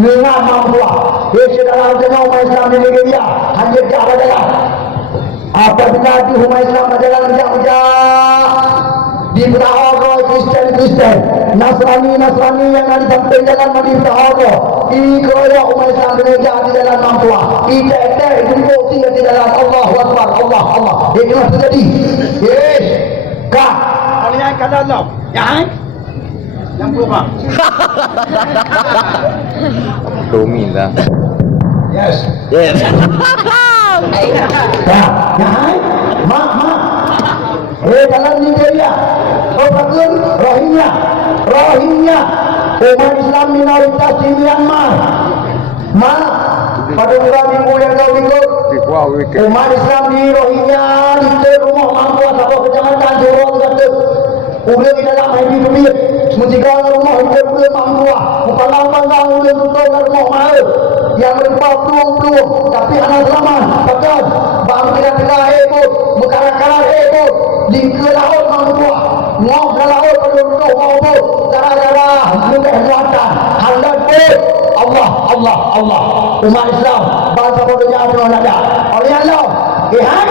Dengar mampuah. Saudara dengan umat Islam di Nigeria hanya di jalan. Apabila di umat Islam berjalan jauh-jauh di Berahoro Kristen, Nasrani yang ada sampai jalan di Berahoro, ini keroyak umat Islam gereja di jalan mampuah, ite jemput tinggal di jalan. Allahu Akbar, Allah. Ini telah terjadi. Yes. Kah? Kalau yang kata Allah, yang berubah. Domin lah. Yes. Mak. Dalam Nigeria, Rohingya, umat Islam minoritas di Myanmar. Pada bulan minggu yang kau ikut, umat Islam di Rohingya di rumah mampu atau kecamatan Jorong kata, udah di dalam hidup dunia, menjaga rumah hidup dunia mampu. Bukan lambang udah tutup rumah mahal yang berupa peluang, tapi anak selamat. Bahkan bang tidak hebut, mekarak-karak hebut, di ke laut mampu, ngok ke laut penduduk mampu, darah-darah, mudah muatan, handat pun. Allah. Umat Islam, bangsa bodohnya belum ada. Oleh Allah, lihat,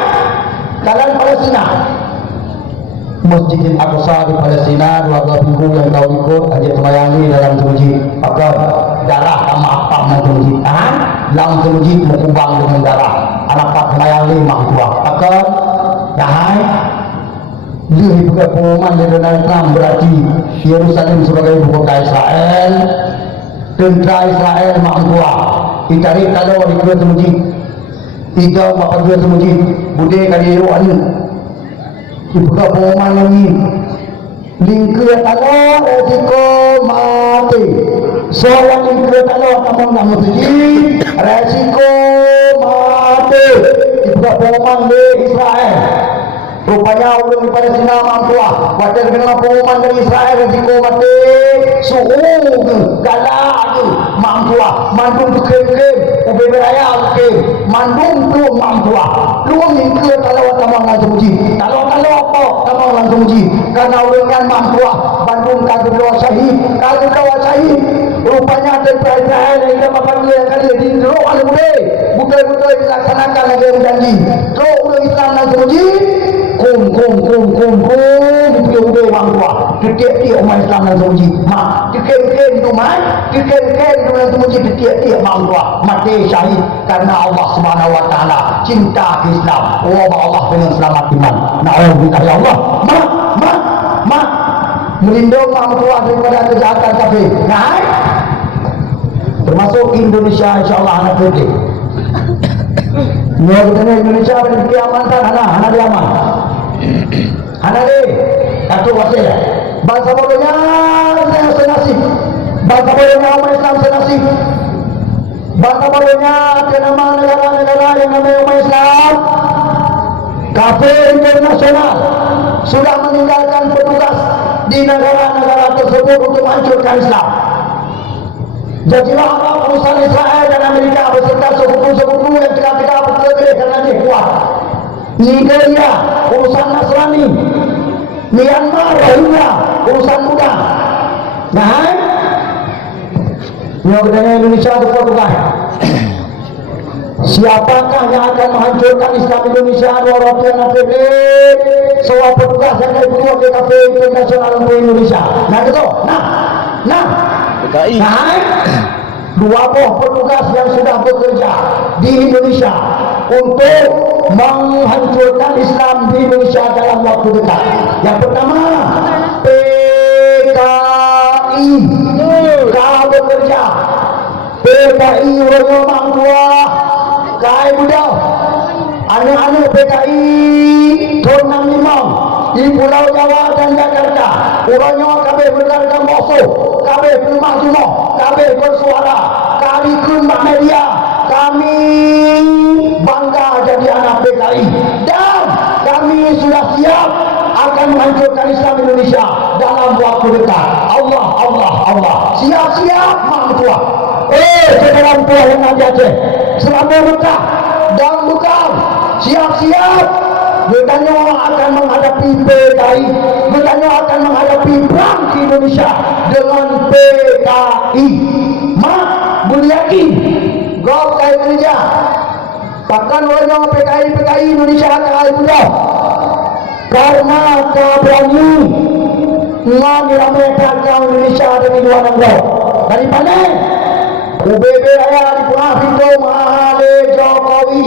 kalian Palestina. Masjid Al-Aqsa di Palestina 12 minggu yang kau ikut hanya terbayang dalam masjid. Maka darah sama apa masjid? Dalam masjid berkubang dengan darah. Anak pak terbayang mak tua. Maka dahai dia juga pengumuman dari Donald Trump berarti Yerusalem sebagai ibu kota Israel. Tentera Israel mak tua. Ditarik kalau di kedua masjid. 3-4 masjid. Budaya kali Iran. Dibuka pengumuman lagi. Lingkir kalau resiko mati. Seorang lingkir kalau kamu nak masjid, resiko mati. Dibuka pengumuman di Israel. Rupanya ulun di Palestina mampuah wajar dengan pengumuman dari Israel risiko mati suhu ke galak ke mampuah mandung tu kem-kem UBB raya ke mandung tu mampuah luang ni ke kalau tamang langsung uji kalau apa tamang langsung uji karena ulun kan mampuah bandung kagak doa syahid rupanya tentara Israel yang dah makan dia kali di roh ada betul-betul dilaksanakan lagi yang janji roh ulun Islam langsung uji kum dia udah orang tua dia umat Islam dan suci mak dikem-kem tu mak dikem-kem tu dan suci dia orang tua mati syahid karena Allah Subhanahu Wa Taala cinta ke Islam Allah dengan selamat iman na'udzubillah ya Allah mak melindungi orang tua daripada kejahatan kafir nah termasuk Indonesia insyaAllah anak kita ni kita Indonesia beri kiamatan anak diaman anak ni satu wasil bangsa bodohnya saya senasib bangsa bodohnya umat Islam senasib bangsa bodohnya ada nama negara-negara yang namanya umat Islam kafir internasional sudah meninggalkan petugas di negara-negara tersebut untuk menghancurkan Islam. Jadilah apa urusan Israel dan Amerika beserta sekutu-sekutu yang tidak berkelebih karena dia kuat. Nigeria urusan Nasrani, Myanmar Rohingya urusan muda. Nah, yang dengan Indonesia itu Portugal. Siapakah yang akan menghancurkan Islam Indonesia? European APB, semua petugas yang dari berbagai kafe internasional untuk Indonesia. Nah itu, nah. PKI. Nah, dua buah petugas yang sudah bekerja di Indonesia untuk menghancurkan Islam di Indonesia dalam waktu dekat. Yang pertama, PKI. Kau bekerja. PKI Royo Mangkua. Kai budau. Anak-anak PKI Tonang Limau di Pulau Jawa dan Jakarta. Orangnya kabeh berdarah boso, kabeh berumah semua, kabeh bersuara, kami kumbang media, kami bangga jadi anak PKI dan kami sudah siap akan menghancurkan Islam Indonesia dalam waktu dekat. Allah. Siap-siap mak tua. Saudara tua yang ada Aceh, selama Mekah dan bukan siap-siap. Bertanya akan menghadapi PKI, bertanya akan menghadapi perang di Indonesia dengan PKI. Mak boleh yakin, kau kaya kerja. Takkan orang PKI Indonesia kaya mudah. Karena kau berani mengambil mereka kau Indonesia dari luar negara. Dari mana? UBB ayah di Pulau Pintu Mahale Jokowi.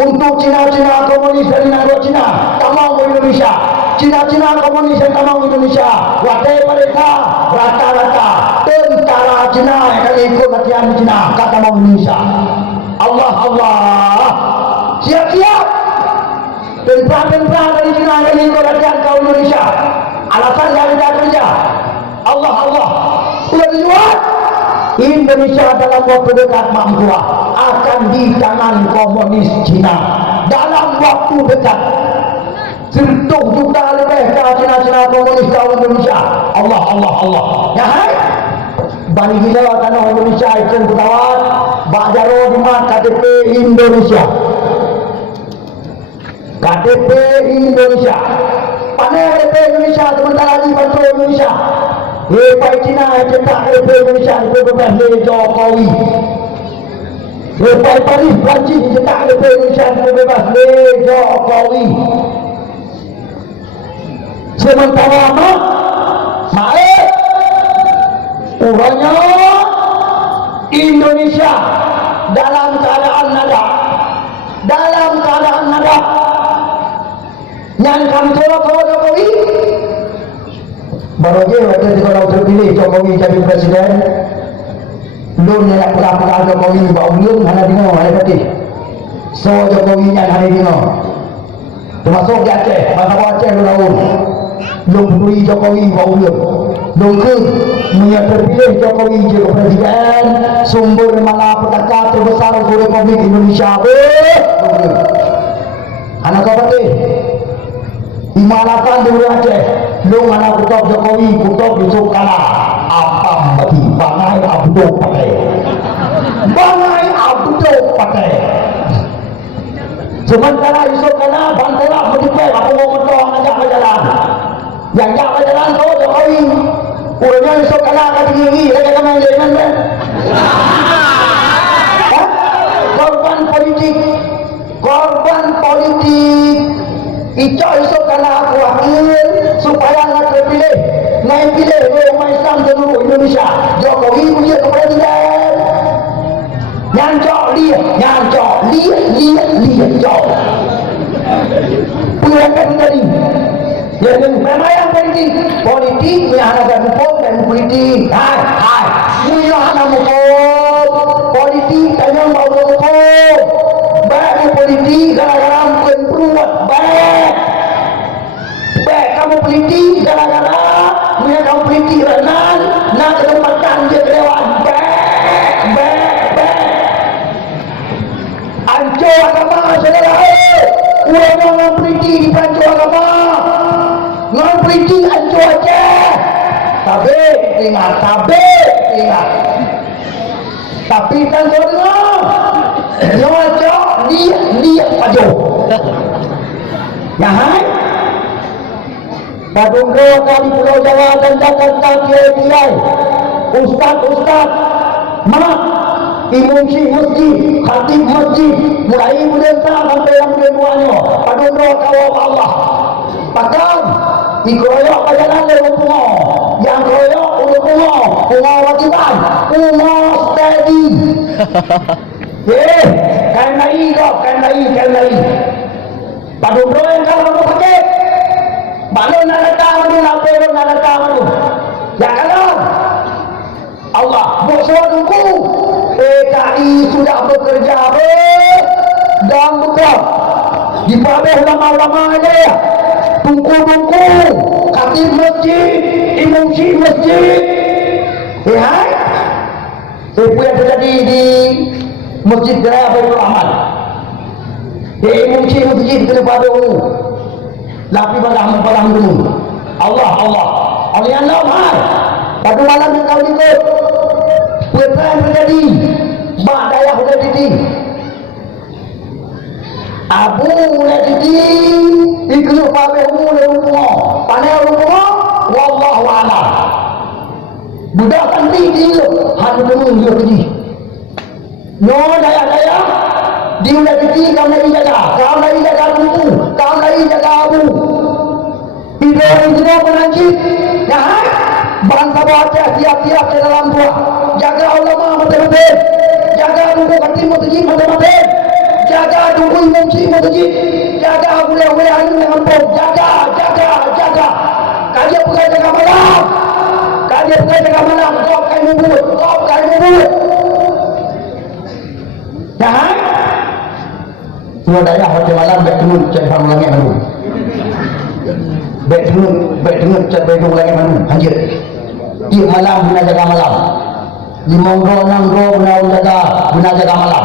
Untuk Cina-Cina komunis dari negara Cina tak mau Indonesia. Cina-Cina komunis yang tak mau Indonesia. Wadai mereka rata-rata tentara Cina yang akan ikut latihan di Cina kata mau Indonesia. Allah. Siap-siap. Tentara dari Cina yang akan ikut latihan ke Indonesia. Alasan yang tidak kerja. Allah. Sudah dijual. Indonesia dalam waktu dekat mampu akan di tangan komunis Cina dalam waktu dekat. 10 juta lebih Cina komunis ke Indonesia. Allah. Ya hai. Bani gila tanah Indonesia itu pesawat Bajaro di mat KTP Indonesia. KTP Indonesia. Pandai KTP Indonesia sementara lagi bantu Indonesia. Lepas Cina cetak KTP Indonesia itu bebas dari Jokowi. Lepas Paris Perancis cetak KTP Indonesia itu bebas dari Jokowi. Sementara Maek urangnya Indonesia dalam keadaan nada. Yang kami tolak kalau Jokowi baru je waktu kalau terpilih Jokowi jadi presiden belum nak pula Jokowi belum ada dengar ada kata so Jokowi yang ada dengar termasuk di Aceh bahasa Aceh belum peduli Jokowi belum ke punya terpilih Jokowi jadi presiden sumber malapetaka terbesar untuk Republik Indonesia Anak kau patih. 58 di Wilayah Aceh. Lu anak kutub Jokowi, kutub Yusuf Kala. Apa bagi bangai abdo pakai. Bangai abdo pakai. Sementara Yusuf Kala bantela berdipek aku mau mentong ajak berjalan. Yang ajak berjalan kau Jokowi. Urutnya Yusuf Kala kata gini, kata kamu yang jalan kan? Korban politik. Korban politik. Icok Yusuf Kala aku wakil supaya nak terpilih. Naik pilih umat Islam seluruh Indonesia. Jokowi punya kepresiden. Nyancok dia, lihat jauh. Punya kan tadi. Yang memang yang penting politik yang ada hukum dan politik. Hai. Ini yang ada hukum. Politik tanya mau hukum. Baik politik gara-gara bukan beruat baik. Baik kamu politik gara-gara punya kamu politik renan nak ketempatan dia kelewat baik. Ancur agama saudara. Orang ngam politik di pancur agama. Ngam politik ancur aja. Tabik ingat. Tapi kan saudara. Nyocok lihat paju. Ya hai. Padunggo kali Pulau Jawa dan Jakarta kiai-kiai. Ustaz, mak, imam syekh masjid, khatib masjid, mulai muda sampai yang keduanya. Padunggo kawal Allah. Pakam, dikeroyok perjalanan dari Pungo. Yang keroyok untuk Pungo wajiban, Pungo steady. Kain lagi. Padunggo yang kalau mau pakai, balon nak datang. Ya kalau Allah bersuara tunggu. PKI sudah bekerja dan bekerja. Di bawah ulama-ulama aja ya. Tunggu. Khatib masjid, imam syekh masjid. Hai. Apa yang terjadi di Masjid Raya Baitul Rahman? Imam syekh masjid kena pada umum. Lapi balah dulu. Allah. Allah hai. Pada malam yang kau ikut. Apa yang terjadi? Mak dayah sudah titi. Abu sudah titi. Ikut pabeh mulai rumah. Panai rumah. Wallahu a'lam. Budak kan titi. Hanya dulu dia titi. No dayah. Dia sudah titi. Kau lagi jaga buku. Kau lagi jaga abu. Bila itu menanjit. Ya. Bangsa baca tiap-tiap di dalam buah. Jaga ulama betul-betul. Jaga buku khatib masjid betul-betul. Jaga buku imam syekh masjid. Jaga boleh anu yang kampung. Jaga. Kalian bukan jaga malam. Kau kain mubut. Ya. Semua daya pada malam baik dulu cari farm langit baru. Baik dulu cari bedung langit baru. Anjir. Tiap malam guna jaga malam. 5 ro 6 ro guna jaga malam.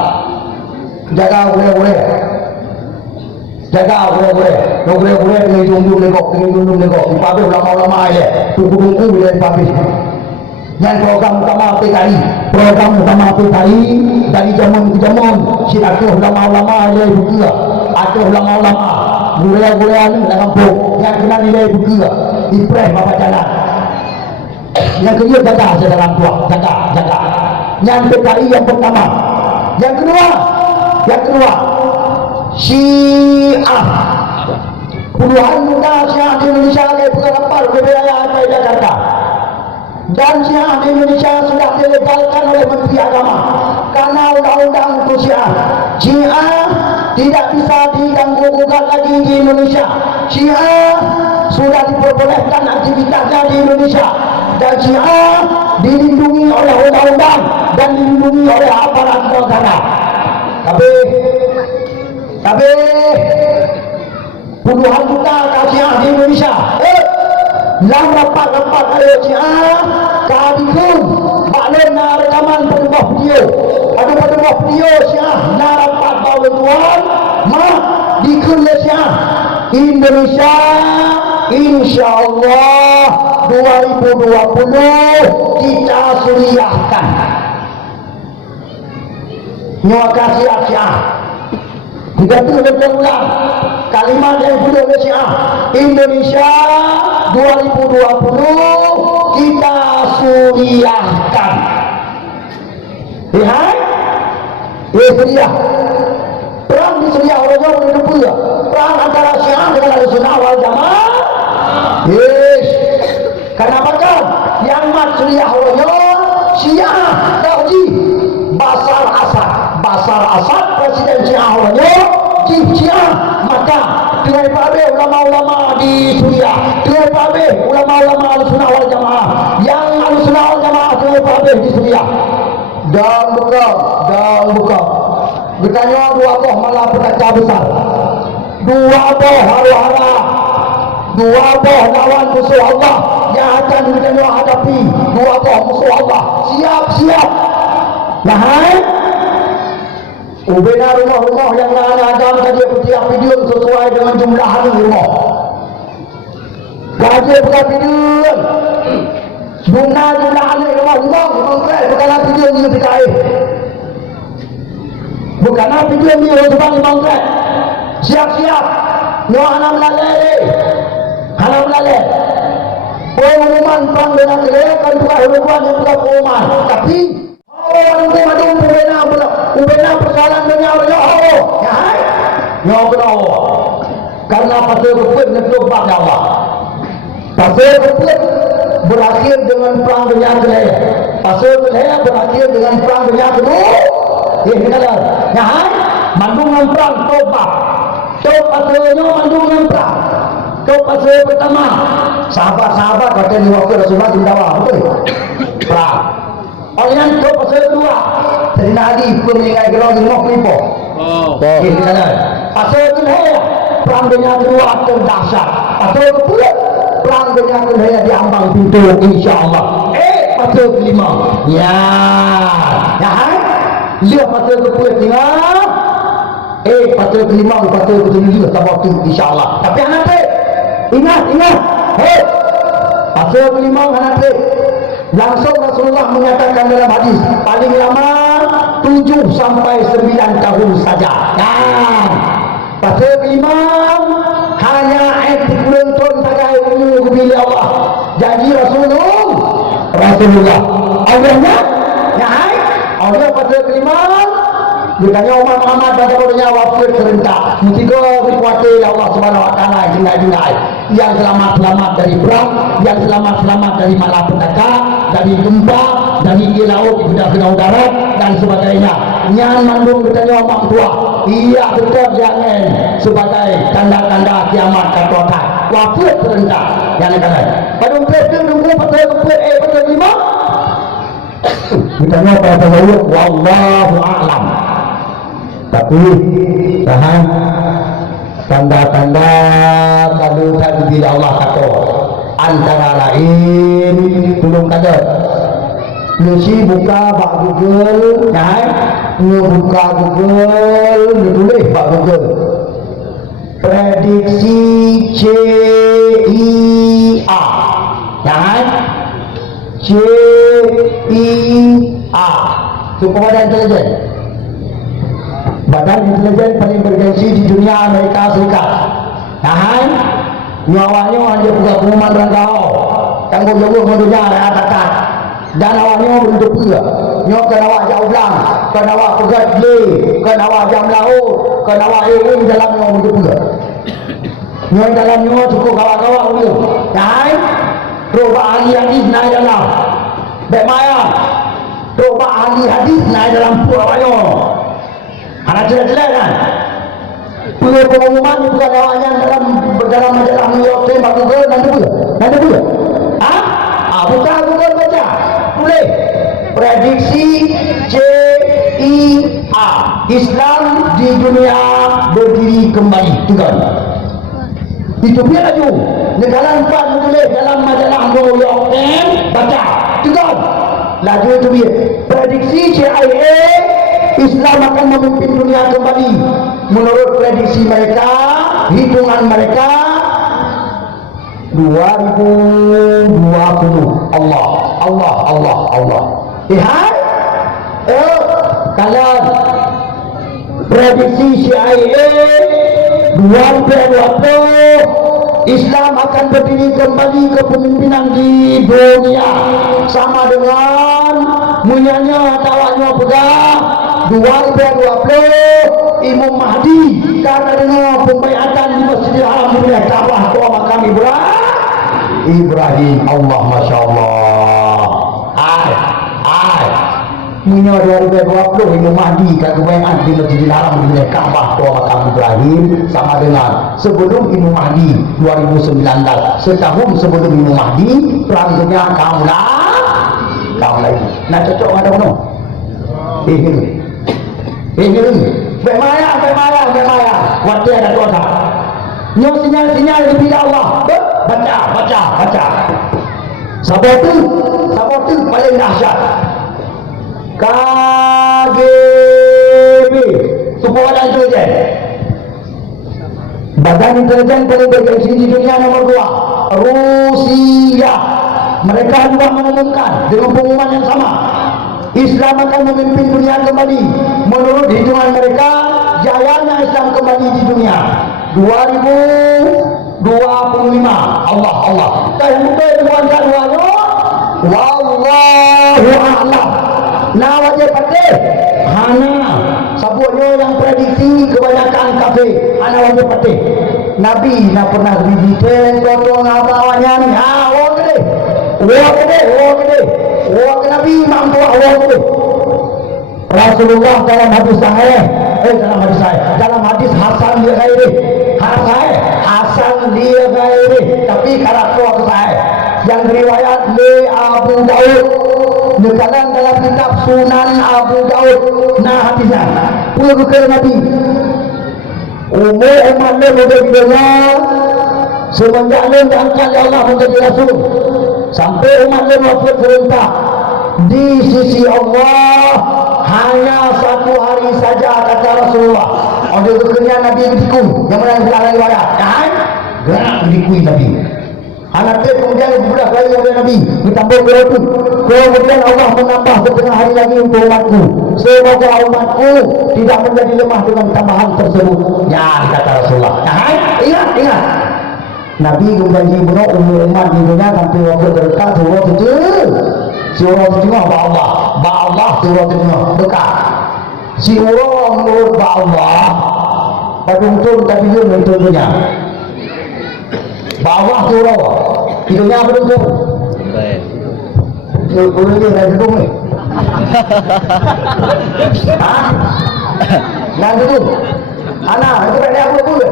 Jaga boleh. Boleh ni jumlah legok. Ipabe ulama aja. Tunggu bila ipabe. Yang program utama PKI dari zaman ke zaman si atuh ulama aja buku lah. Atuh ulama boleh ni dalam kampung yang kena nilai buku lah. Impres bapa jalan. Yang kedua jaga dalam buah, jaga. Yang PKI yang pertama. Yang kedua Syiah. Puluhan juta Syiah di Indonesia bukan apa di wilayah Jakarta. Dan Syiah di Indonesia sudah dilegalkan oleh Menteri Agama karena undang-undang untuk Syiah tidak bisa diganggu gugat lagi di Indonesia. Syiah sudah diperbolehkan aktivitasnya di Indonesia dan Syiah dilindungi oleh undang-undang dan dilindungi oleh aparat negara. Tapi puluhan juta Syiah di Indonesia. Rapat ayo Syiah kadikun maklum na rekaman pedebah video. Ada pedebah video Syiah na rapat bawa tuan di Malaysia Indonesia insyaallah 2020 kita suriahkan. Terima kasih Syiah. Kita ulang kalimat yang kedua Syiah. Indonesia 2020 kita suriahkan. Lihat, Suriah. Perang di Suriah orang boleh dua. Perang antara Syiah dengan Ahlussunnah wal Jamaah. Yes. Kenapa kan? Yang mat Suriah orang Syiah Tauji Basar Asad presiden Syiah orangnya Syiah. Maka dengan Pak ulama-ulama di Suriah, dengan Pak ulama-ulama Ahlussunnah wal Jamaah, yang Ahlussunnah wal Jamaah dengan Pak di Suriah. Dan buka. Bertanya dua boh malah berkaca besar. Dua boh hara-hara. Dua boh lawan musuh Allah yang akan kita hadapi. Dua boh musuh Allah. Siap. Nah, ubena rumah-rumah yang ada tadi setiap video sesuai dengan jumlah hari rumah. Gaji bukan video. Jumlah hari rumah bukanlah video ni ketika air. Bukanlah video ni orang sebang memang kek. Siap. Nyo hanam lalai. Pengumuman perang dengan kelekan bukan hubungan yang bukan pengumuman. Tapi ubena persoalan dunia Allah. Ya hai. Nyo kena Allah. Karena pasal keput nekubah Allah. Pasal keput berakhir dengan perang dunia kelaya. Pasal kelaya berakhir dengan perang dunia kedua. Ini kata. Ya hai. Mandung dengan perang tobah. Pasalnya mandung dengan perang. Pasal pertama. Sahabat-sahabat kata ni waktu Rasulullah tindawa. Betul? Perang. Orang tu pasal kedua. Jadi Nabi pun meninggal gerau di rumah pelipo. Ini kata. Pasal kelaya. Perang dunia kedua terdahsyat. Pasal kedua. Perang dunia kedua diambang pintu insyaAllah. Pasal kelima. Ya hai. Lihat pasal kedua tinggal. Pasal kelima pasal ketujuh tak waktu insyaAllah. Tapi anak ingat. Pasal kelima anak langsung Rasulullah menyatakan dalam hadis paling lama 7 sampai 9 tahun saja. Pasal kelima hanya dikuluntur sebagai umur bila Allah. Jadi Rasulullah Allahnya Allah pasal kelima. Ditanya Umar Muhammad pada bodohnya wafat serentak. Mungkin berkuatir Allah Subhanahu Wa Taala yang selamat dari perang, yang selamat dari malapetaka, dari gempa, dari di laut, di udara dan sebagainya. Yang mandung ditanya orang tua. Iya betul jangan sebagai tanda-tanda kiamat kata wafat serentak. Yang kata. Pada nunggu pasal lima. Ditanya pada saya wallahu a'lam. Tapi tanda-tanda kalau tadi bila Allah kata antara lain belum kata mesti buka bak Google buka Google ditulis bak Google prediksi CIA CIA itu Badan Intelijen. Badan intelijen paling bergengsi di dunia Amerika Serikat. Nyawanya hanya buka pengumuman rangkau. Tanggung jawab mendunia ratakan. Dan awaknya bentuk pula. Nyok kena awak jauh belang. Kena awak pegat beli. Kena awak jam laut. Kena awak ini dalam nyok bentuk pula. Nyok dalam nyok cukup kawan-kawan dulu. Roba ahli hadis naik dalam. Baik maya. Roba ahli hadis naik dalam pulau. Anak jelas-jelas kan? Punya pengumuman itu bukan awaknya dalam majalah New York Times, Google, nanti pula. Buka Google baca. Boleh. Prediksi CIA. Islam di dunia berdiri kembali. Tengok. Itu dia laju. Negara 4 boleh dalam majalah New York Times baca. Tengok. Laju itu dia. Prediksi CIA Islam akan memimpin dunia kembali. Menurut prediksi mereka, hitungan mereka 2020. Allah. Lihat, kalian prediksi CIA 2020 Islam akan berdiri kembali kepemimpinan di dunia, sama dengan munyanya tawaknya pegang 2020 Imam Mahdi karena dengan pembayatan di Masjidil Haram di Kaabah tua makam Ibrahim. Allah, Masya Allah. Munya 2020 Imam Mahdi kat pembayatan di Masjidil Haram di Kaabah tua makam Ibrahim, sama dengan sebelum Imam Mahdi 2019, setahun sebelum Imam Mahdi perang dunia kaum lagi. Nak cocok ada mana? Bermaya. Waktu ada dosa. Nyo sinyal di bidang Allah. Baca. Sabar tu paling dahsyat. KGB, Sukuan Intelijen, Badan Intelijen paling bergengsi di dunia nomor 2. Rusia, mereka juga mengumumkan dengan pengumuman yang sama, Islam akan memimpin dunia kembali. Menurut hitungan mereka, jayanya Islam kembali di dunia 2025. Allah. Yang betul dengan duanya, wallahu a'lam. Nah, wajib patih hana sabuknya yang prediksi kebanyakan kafir. Hana wajib patih Nabi nak pernah detail tolong abawanya ni. Wah gede Nabi mampu Allah. Rasulullah dalam hadis sahih, dalam hadis Hasan dia gairi, tapi karakter sahih yang riwayat li Abu Daud, dikatakan dalam kitab Sunan Abu Daud. Nah, hadisnya punya Nabi umur umat lebih dengar semenjak diangkat Allah menjadi Rasul sampai umat wafat serentak di sisi Allah hanya 1 hari saja, kata Rasulullah. Ada kekenyan Nabi berikut yang mana dalam riwayat kan gerak berikut Nabi. Anak dia kemudian budak lain oleh Nabi ditambah berapa. Kemudian Allah menambah setengah hari lagi untuk umatku. Semoga umatku tidak menjadi lemah dengan tambahan tersebut. Ya, kata Rasulullah. Ingat. Nabi berjanji benar umur umat di dunia sampai waktu dekat surah itu. Surah itu Allah surah itu dekat. Si urang menurut Allah padungtun tapi dia menurut dunia. Bawah surah hidupnya apa dulu? Baik. Boleh dia dah duduk ni. Nak duduk? Anak, itu tak ada apa pula.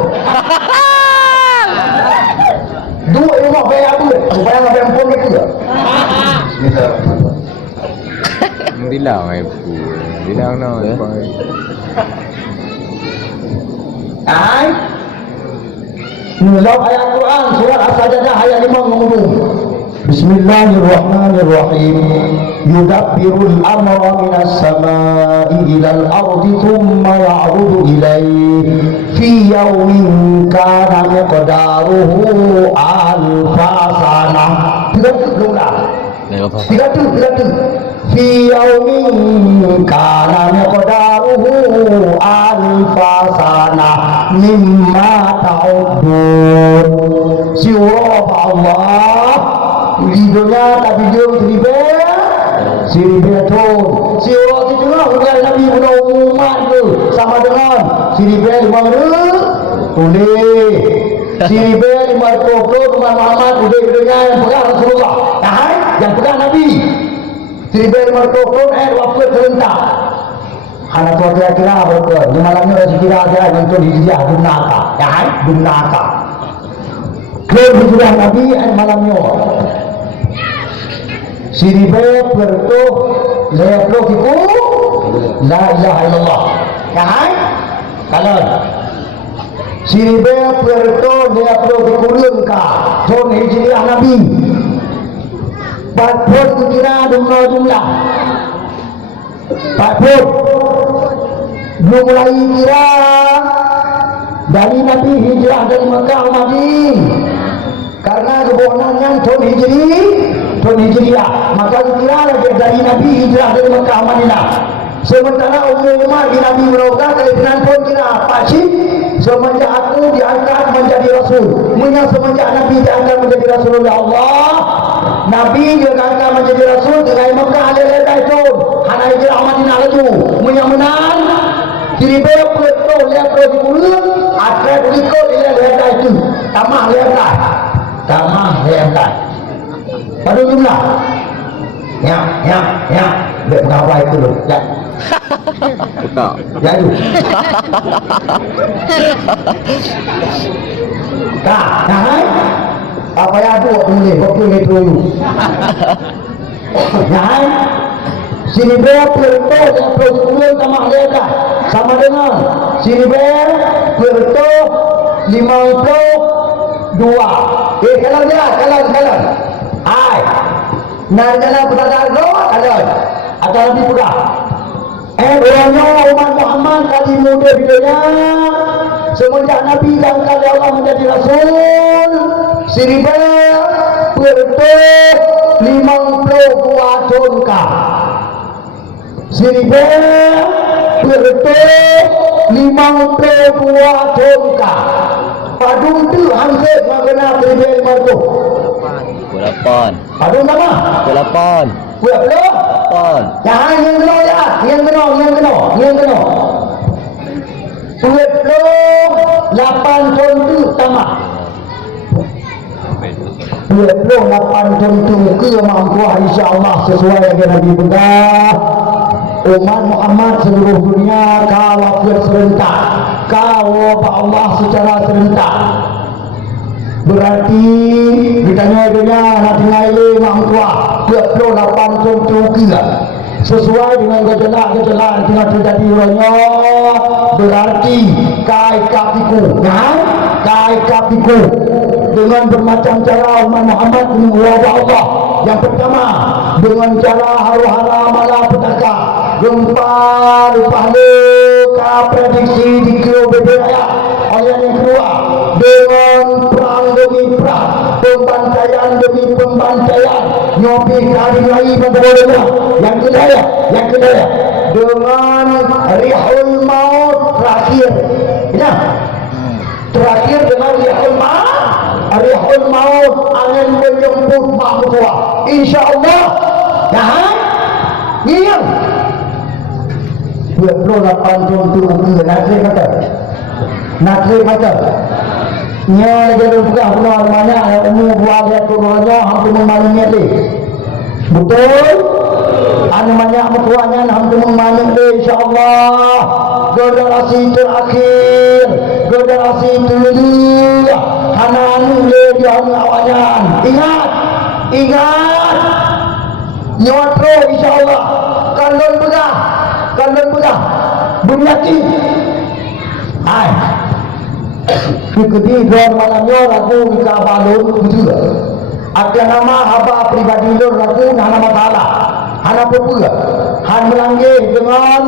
Dua yang mau bayar apa? Supaya nak bayar pun gitu ya. Bilang ibu. Bilang no. Menjawab ayat Quran surat As-Sajdah ayat 5 mengumum. Bismillahirrahmanirrahim. Yudabbirul amra minas samai ilal ardi thumma ya'rudu ilaihi fi yawmin kana miqdaruhu alfa sanah. Tidak fi yawmin kana miqdaruhu alfa sanah mimma ta'udun. Siwa Allah hidupnya tapi dia siribe tu siwa itu lah bukan Nabi punya umat tu sama dengan siribe di mana boleh siribe 50 Umar Muhammad hidupnya yang pegang Rasulullah yang pegang Nabi siribe 50 waktu serentak. Anak tua kira-kira berapa? Di malamnya rasa kira-kira untuk hijrah Dunaka. Klaim hijrah Nabi malamnya. Siribe bertuh leploh itu la ilaha illallah. Kalau siribe bertuh leploh itu lengkap. John hijrah Nabi. Patut kira jumlah. Patut mulai kira dari Nabi hijrah dari Mekah Madinah, karena kebohonannya tahun Hijriah, maka kira lagi dari Nabi hijrah dari Mekah Madinah. Sementara Umar bin Abi Muawiyah kaitan pun kira pasti semenjak aku diangkat menjadi Rasul, semenjak Nabi diangkat menjadi Rasulullah Allah, Nabi diangkat menjadi Rasul dengan Mekah lelai itu, hana hijrah Madinah laju, menang kiri betul lihat terus dulu, akhir ikut lelai itu, tamah lelai. Pada jumlah, ya, berapa itu loh, ya. Tak. Ya tu. Tak, hai. Apa yang aku boleh, aku ni dulu. Hai. Sini berapa yang perlu sama mereka, sama dengan sini berapa 52. Kalah. Hai. Nana berada kalau ada lebih mudah. Orangnya umat Muhammad kali muda bidanya semenjak Nabi diangkat oleh Allah menjadi Rasul 1052 tahun kah 1052 tahun kah padung tu hampir mengenal 8. padung sama 8. belum yang kena ya, yang kena. 28 tahun tu tamat. 28 tahun tu kemampuan insya-Allah sesuai dengan Nabi Bedah. Umat Muhammad seluruh dunia kawal serentak. Kawal Allah secara serentak. Berarti ditanya dunia nak tinggal mampuah 28 tahun tu kira sesuai dengan gejala yang terjadi orangnya berarti kai kapiku dengan bermacam cara umat Muhammad menguasai Allah. Yang pertama dengan cara hara-hara malapetaka gempa lupa prediksi di kilo beberapa oleh yang kedua dengan perang demi perang, pembantaian demi pembantaian, nyopi kali lagi pada yang kedua dengan rihul maut terakhir, ya terakhir dengan rihul maut angin menjemput makhluk tua, insyaAllah ya ingat 28 tahun tu Nakri kata nya lagi buka pulau banyak umur buah dia turunnya hampir memalunya deh betul anu banyak mutuanya hampir memalunya deh insyaAllah generasi terakhir generasi dulu hanan le dia awalnya ingat nyotro insyaAllah kandung pegang beryakin hai Kekedi dua malamnya ragu nikah balun betul. Ada nama haba pribadi lor ragu hana masalah. Hana pula. Han melanggar dengan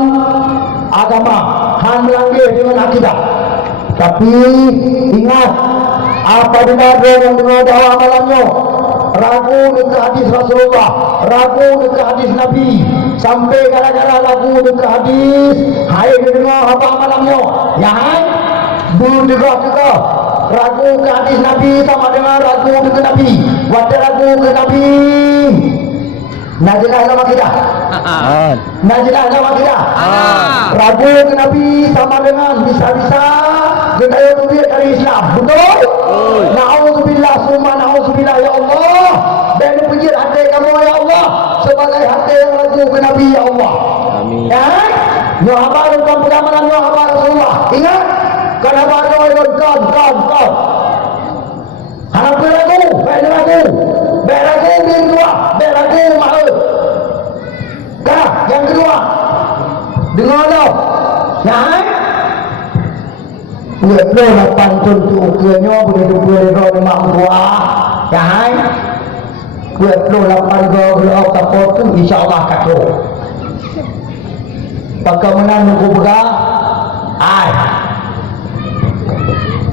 agama, han melanggar dengan akidah. Tapi ingat apabila orang dengar dakwah malamnya ragu dengan hadis Rasulullah, ragu dengan hadis Nabi, sampai gara-gara ragu dengan hadis, hai dengar haba malamnya. Ya hai juga ragu ke hadis Nabi sama dengan ragu ke Nabi. Wadah ragu ke Nabi. Najilah nama kita. Ragu ke Nabi sama dengan bisa-bisa gedaya duit dari Islam. Betul? Na'udzubillah summa na'udzubillah ya Allah. Dan pijit hati kamu ya Allah sebagai hati yang ragu ke Nabi ya Allah. Amin. Ya? Nyahabar dan pengamalan nyahabar Rasulullah. Ingat? Kenapa kau ikut kau? Harap beragu, beragu mahal. Dah, yang kedua, dengar tau, ya? Dia 8 tahun tu ukianya boleh mak buah, ya? 28 tahun kapal tu insyaAllah kacau. Bagaimana nunggu berah? Ai.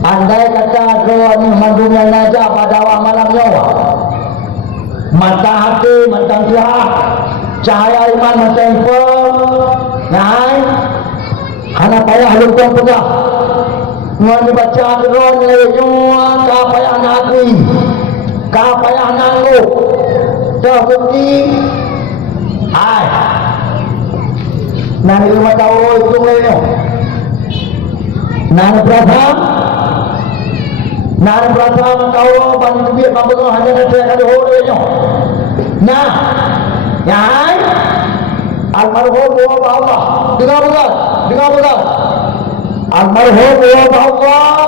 Andai kata doa ni mandunya naja pada awal malam nyawa. Mata hati, mata Tuhan, cahaya iman mata info. Ngai. Hana payah lupa pegah. Ngan dibaca doa ni nyua ka payah ngakui. Ka payah nanggup. Dah bukti. Ai. Nani rumah tahu itu ngelio. Nani berapa? Nani berapa tahu banyak duit mampu hanya nanti ada horenya. Nah, yang almarhum wa Allah. Dengar betul, dengar betul. Almarhum wa Allah.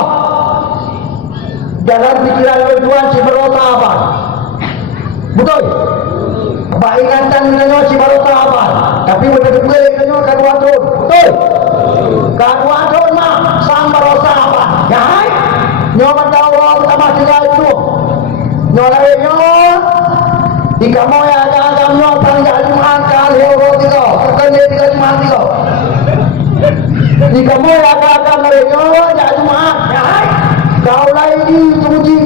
Dalam pikiran tuan si berota apa? Betul. Baikatan dengan si berota apa? Tapi betul-betul dengan kedua tahun. Betul. Kedua tahun mah sang berota apa? Ya. Nyawa tahu pertama juga itu. Nyawa lainnya. Jika mau ya agak nyawa panjang Jumat kali orang tiga. Kerja tiga Jumat tiga. Jika mau ya agak mereka ya Jumat. Ya. Kau lain di tuji.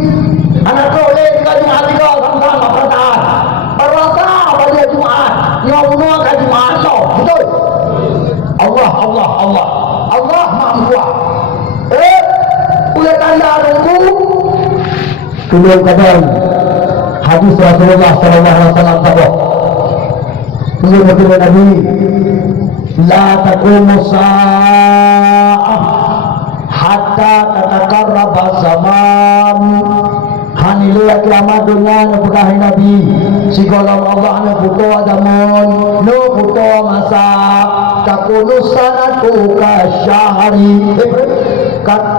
Anak kau lain tiga Jumat tiga sama-sama pertahan. Berota pada Jumat. Nyawa ke Jumat kau. Betul. Allah Allah Allah. Allah Maha Kuat. Boleh tanda tunggu. Kemudian kadang hadis Rasulullah sallallahu alaihi wasallam tahu. Beliau berkata Nabi, la taqumu sa'ah hatta tatakarraba zaman. Hanilah kiamat dunia nepukah Nabi. Si golong Allah ne puto zaman, no puto masa. Takunu sanatu kasyahri.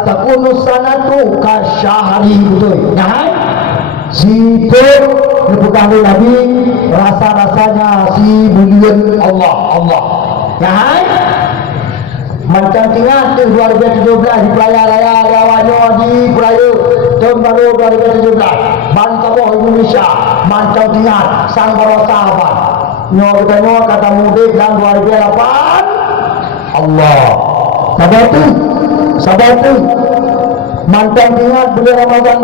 Takunu sanatu kasyahri. Betul. Nah, situ nepukah Nabi rasa-rasanya si bulan Allah Allah. Nah, macam tinggal tu 2017 di Pelaya Lawanyo di Pelaya tahun baru 2017 Bantabo Indonesia macam tinggal sang berosa apa nyo kata mudik dan 2008 Allah sabar tu macam tinggal beli Ramadan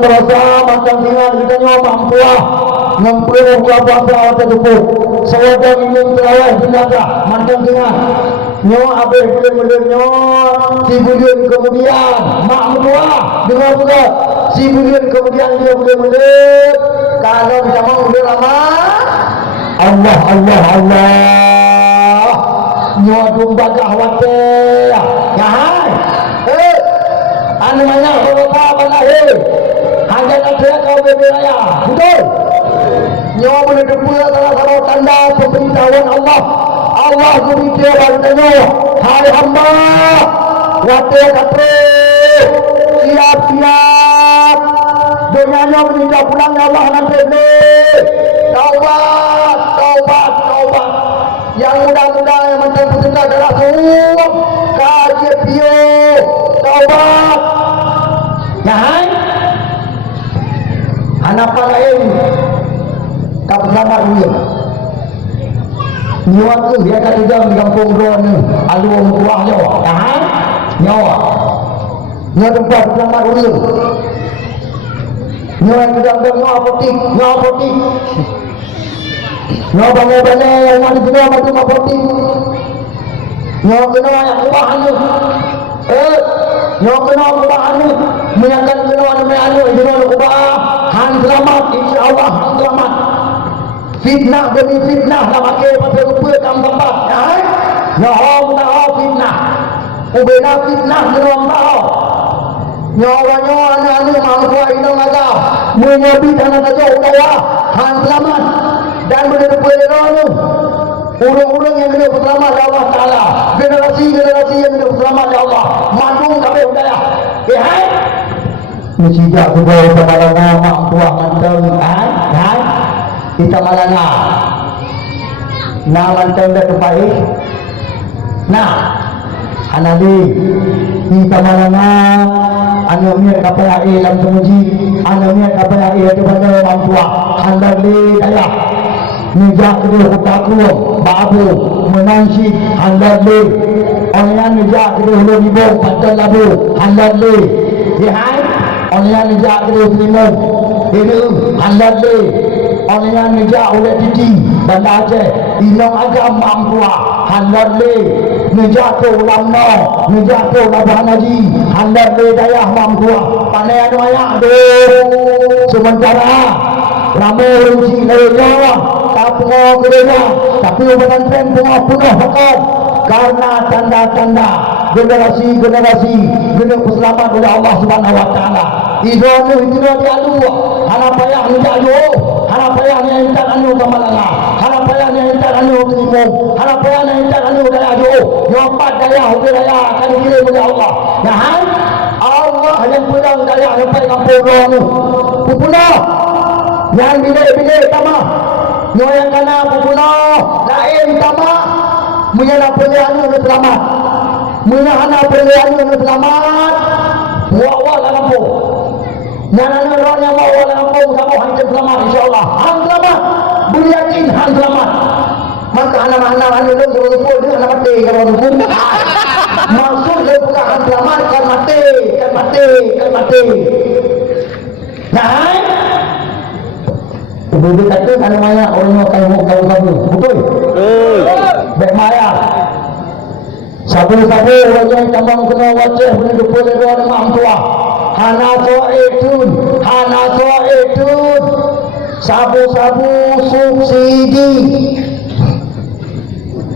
berosa macam tinggal kita nyo mampu ngempul puasa atau tepuk sewaktu ingin terawih binatang macam tinggal nyo habis bulan nyo si bulan kemudian mak mentua dengar juga si bulan kemudian dia bulan kalau bisa mau bulan lama Allah nyo dumbaga khawatir ya hai anu banyak berapa balahir hanya ada kau beraya betul nyawa boleh dipula salah satu tanda pemberitahuan Allah berbicara bantunya hai hamba wate katre siap dunianya menindak pulangnya Allah nanti taubat yang muda-muda yang mentang-mentang adalah semua kaji pio taubat ya hai anak lain tak bersama dia nyawa tu dia kata jam di kampung Ron alu mukuah nyawa tempat bersama dia nyawa tidak nyawa potik nyawa banyak yang ada di dalam itu potik nyawa kena yang kubahan nyawa kena kubahan menyangkan kena yang kubah han selamat insyaAllah han selamat fitnah demi fitnah nak pakai pasal rupa kam tempat nyawa fitnah ubena fitnah dalam tahu nyawa anak-anak mampu hidup agak menyabi tanah saja udara han selamat dan berdepa dengan urang-urang yang hidup selamat ya Allah Ta'ala generasi yang hidup selamat ya Allah mandung kabeh udara hai Mesijak juga kita malangah mak buah manteng kan kita malangah na manteng dah terbaik nah anali kita malangah anu mir kapal air dalam temuji anu mir kapal air di mana mampuah handali daya nijak kedua kutaku babu menansi handali orang yang nejak kena hulu libung pantai labu handal le ya hai orang yang nejak kena selimut ini handal le orang yang nejak oleh titi bandar Aceh inong agam mampuah handal le nejak tu ulama nejak tu labuhan haji handal le dayah mampuah pandai anu ayak tu sementara ramai ruci lewat tak pengok kerana tapi ubatan pen pengok penuh makan karena tanda-tanda generasi guna keselamatan oleh Allah Subhanahu Wa Taala. Izonu itu dia alu, hana payah ni alu, hana payah ni entar anu kamalanga, hana payah ni entar anu kelimung, hana payah ni entar anu daya alu. Nyopat daya daya akan dikirim oleh Allah. Nah, Allah yang pulang daya sampai kampung orang tu. Pupuna, yang bilik-bilik tamah, yang kana pupuna, lain tamah. Menyana perlihan itu selamat, menyana perlihan itu selamat. Buat lah kampung. Nyana orang yang bawa lah kampung sama hancur selamat insyaAllah. Hang selamat, beryakin hang selamat. Maka anak-anak anu tu berumpun dia anak mati kalau berumpun. Maksud dia bukan hang selamat kan mati. Nah, betul kata kan maya orang yang kau betul. Baik maya. Sabu-sabu orang yang tambang kena wajah boleh dupur dari orang mak tua. Hana so etun. Sabu-sabu subsidi.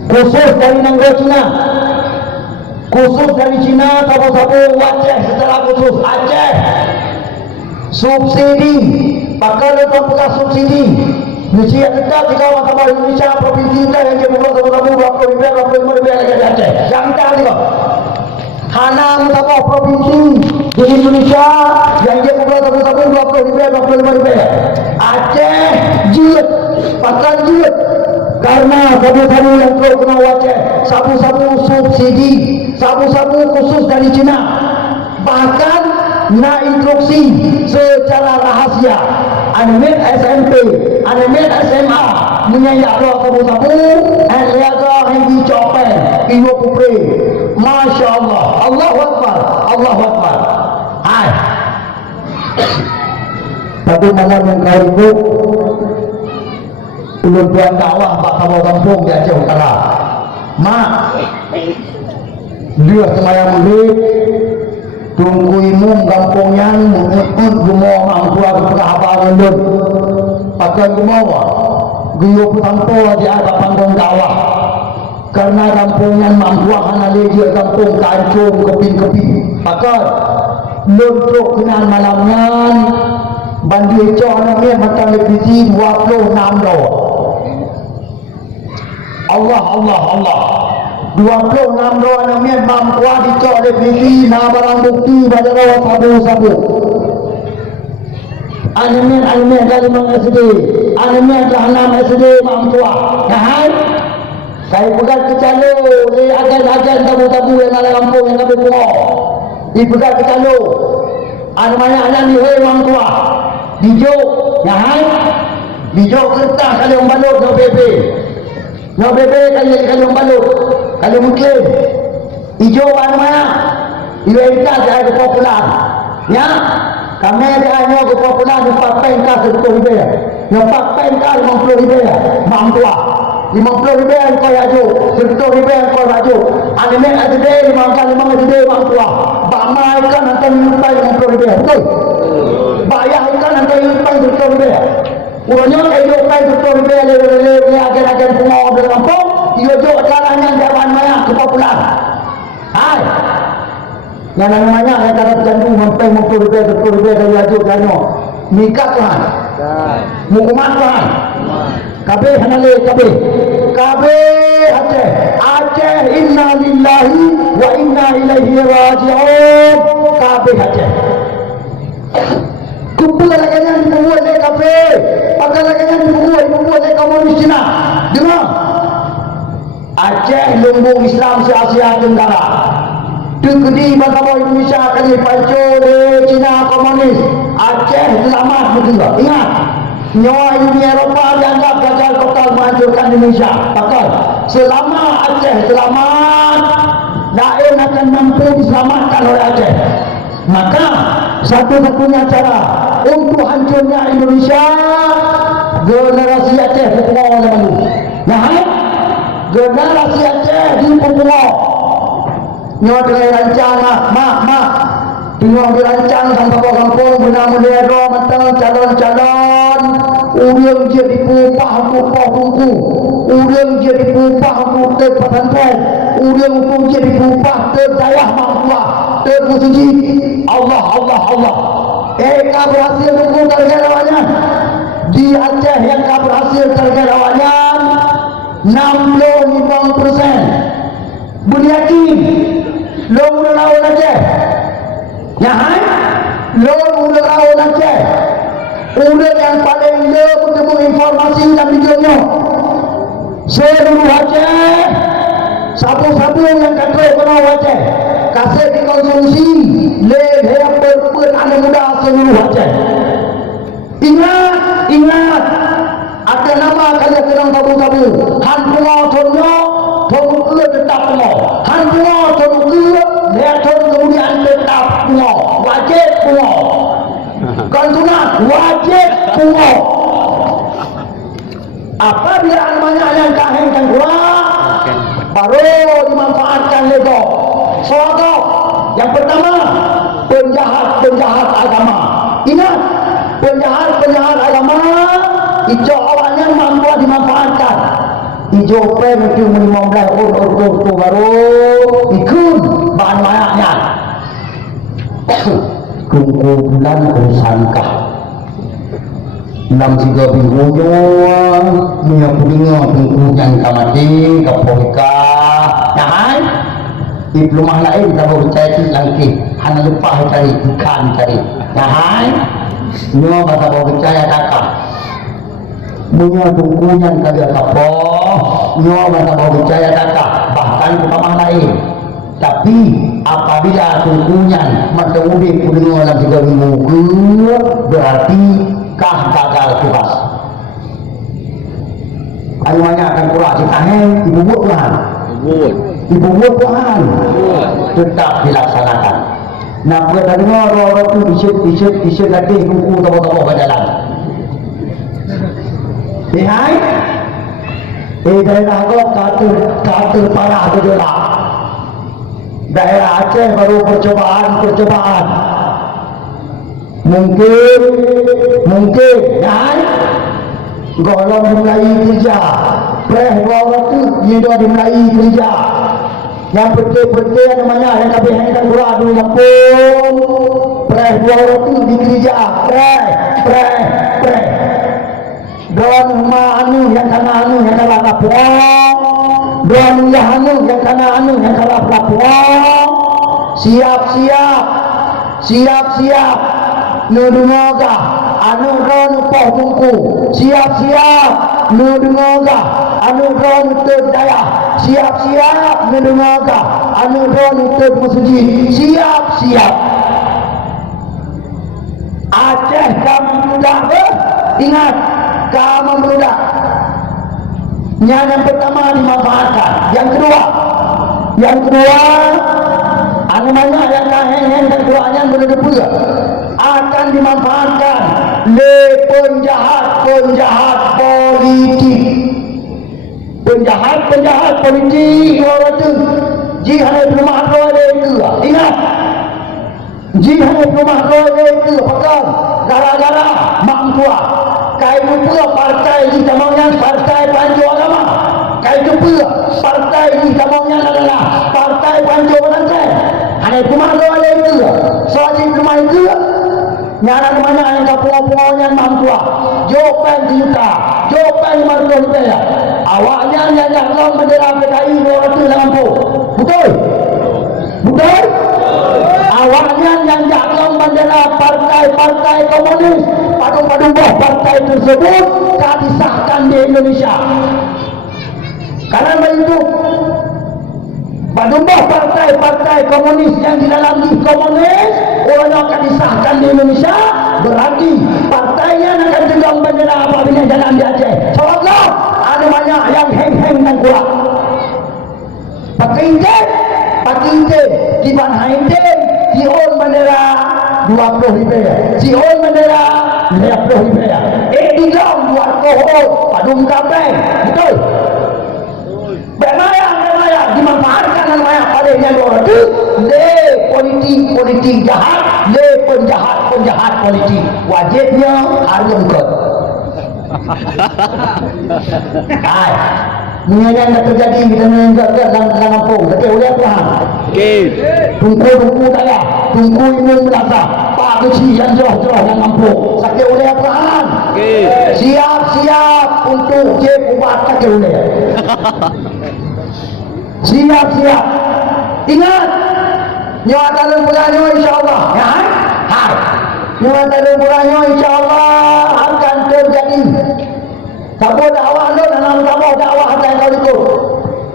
Khusus dari negara Cina. Khusus dari Cina sabu-sabu wajah secara khusus Aceh. Subsidi. Pakai lepas buka subsidi. Mesti kita jika orang Indonesia provinsi kita yang dia membuat berapa ribu lagi Aceh. Yang kita juga. Hana mutapa provinsi di Indonesia yang dia membuat berapa ribu. Aceh jilid, pakai jilid. Karena sabu-sabu yang terus kena wajah, sabu-sabu subsidi, sabu-sabu khusus dari Cina. Bahkan nak instruksi secara rahasia animat SMP, animat SMA menyanyak roh sabu-sabu dan liaga yang dicopen ibu kupre. Masya Allah, Allahu Akbar. Hai tapi malam yang kali itu ulun tuan dakwah Pak Kabau Kampung di Aceh Utara mak dia semayang maghrib tunggu imum kampungnya mengikut rumah orang tua kepada abang ngendut pakai rumah guyup tanpa di atas panggung dakwah karena kampungnya mampuah hana dia kampung kancung keping-keping pakai luntuk kenal malamnya bandir cok namanya macam lebih 26 dolar Allah 26 dolar namanya mampuah dicok lebih na barang bukti pada rawa sabu-sabu animen kalimang SD animen jahanam SD mampuah nah saya pegang kecalo ni agan-agan tabu-tabu yang ada kampung yang kami buat dipegang kecalo ada banyak anak ni mampuah dijuk dijuk kertas kali orang balut no bebe kali orang balut kali mungkin hijau mana iweka dia popular ya kami dia hanya popular di pengkas itu dia nampak pengkas 50 ribu mampuah 50 ribu yang kau aju 10 ribu yang kau aju anime ada 5 ada mampuah bama ikan nanti lupa 50 ribu betul bayar ikan nanti lupa 10 ribu urangnya kayu lupa 10 ribu le agen-agen pengawal dalam kampung dia jauh caranya jawaban maya kepopular hai yang namanya saya kata jantung sampai 50 ribu dari aju kano nikah Tuhan hukuman Tuhan kabe hanale kabe Aceh inna lillahi wa inna ilaihi raji'un kabe Aceh kumpul lagi yang dibuat oleh kabe pakai lagi yang dibuat oleh komunis Cina dengar Aceh lumbung Islam se-Asia Tenggara Degedi bangsa Indonesia kali pancur Cina komunis Aceh selamat betul ingat nyawa Uni Eropah dianggap gagal total menghancurkan Indonesia pakai selama Aceh selamat lain akan mampu diselamatkan oleh Aceh. Maka satu-satunya cara untuk hancurnya Indonesia, generasi Aceh dipungut zaman dulu. Nah, generasi Aceh dipungut. Nyo dengan rancang mak tengok dirancang sampai kampung bernama Lero matang calon-calon urang je dipupah untuk buku, urang je dipupah untuk terpesantren, urang tu je dipupah terdayah mampuah terpuji Allah. Kau berhasil buku tergerawannya di Aceh yang kau berhasil tergerawannya 65%. Buniakin lo udah lawan Aceh ya hai lo udah lawan Aceh udah yang paling lo bertemu informasi dan videonya seluruh Aceh sabu-sabu yang kata kenal Aceh kasih dikonsumsi leher berpun anak muda seluruh Aceh. Ingat ada nama kalian kenal sabu-sabu han pungo conyo thong ke tetap pungo han pungo thong ke leher thong kemudian tetap pungo wajib pungo konsulat wajib pungo. Apabila banyak yang kahengkan kurang baru dimanfaatkan lego sogok. Yang pertama penjahat agama. Ingat penjahat agama hijau awalnya mampu dimanfaatkan. Hijau pen itu 15 tu baru ikut bahan mayaknya. Kungku bulan kusangkah 6 3 minggu punya punya kungku yang kamati kapohika nah di rumah lain kita baru cari lagi hanya lupa cari ikan cari nah nyo kata baru percaya kakak punya kungku yang kagak kapoh nyo kata baru percaya kakak bahkan ke rumah lain. Tapi apabila kungkunya masa ubi punya dalam 3 minggu berarti kah gagal tugas. Ayuannya akan kurang citahin ibu buat Tuhan. Ibu buat Tuhan tetap dilaksanakan. Nah pada dengar orang tu isyet lagi kuku tahu-tahu ke jalan. Lihai daerah kau kata parah tu je lah. Daerah Aceh baru percobaan mungkin kan golong dimulai kerja orang tu dia dah dimulai kerja yang betul-betul namanya yang kami hendak kurang dulu kampung orang tu dikerja don anu yang kana anu yang kalah kapung don anu yang kana anu yang kalah kapung siap nudungoga anu ron poh buku siap nudungoga anu ron terdaya siap nudungoga anu ron terpuji siap Aceh kamu muda ingat kamu muda yang pertama dimanfaatkan yang kedua anu banyak yang kaheng dan keduanya benar-benar akan dimanfaatkan le penjahat politik orang tu jihad rumah roda itu ingat jihad rumah roda itu pekan gara-gara mak tua kai pula partai di tamangnya partai panjo agama kai pula partai di tamangnya adalah partai panjo Aceh hanya rumah roda itu soal rumah itu nyara mana yang kapungan-pungan mampu jawapan juta jawapan 50 rupiah awaknya yang nyaklam bendera PKI 200 lampu betul awaknya yang nyaklam bendera partai komunis padung-padung partai tersebut tak disahkan di Indonesia karena itu padung partai komunis yang di dalam komunis orang akan disahkan di Indonesia berarti partainya akan tegang bendera apabila jalan di Aceh. Soalnya ada banyak yang heng dan kuat. Pakai Kiban Haidin, Sihon bendera 20 rupiah. Sihon bendera 50 rupiah. Dilong buat kohon, padum kabeh. Betul? Bermayang, dimanfaatkan dan mayang padanya orang itu. Le politik jahat, le penjahat politik. Wajibnya harus ikut. Hai, yang dah terjadi kita menenggak dalam kampung. Tapi oleh Tuhan. Okey. Tungku daya, tungku imam melasa. Pak kecil yang jauh-jauh yang kampung. Sakit oleh Tuhan. Okey. Siap untuk cek ubat sakit oleh. Siap. Ingat, nyawa talun bulannya insyaAllah. Ya, hai. Nyawa talun bulannya insyaAllah akan terjadi. Sabur dakwah lo dalam sabur dakwah yang kau ikut.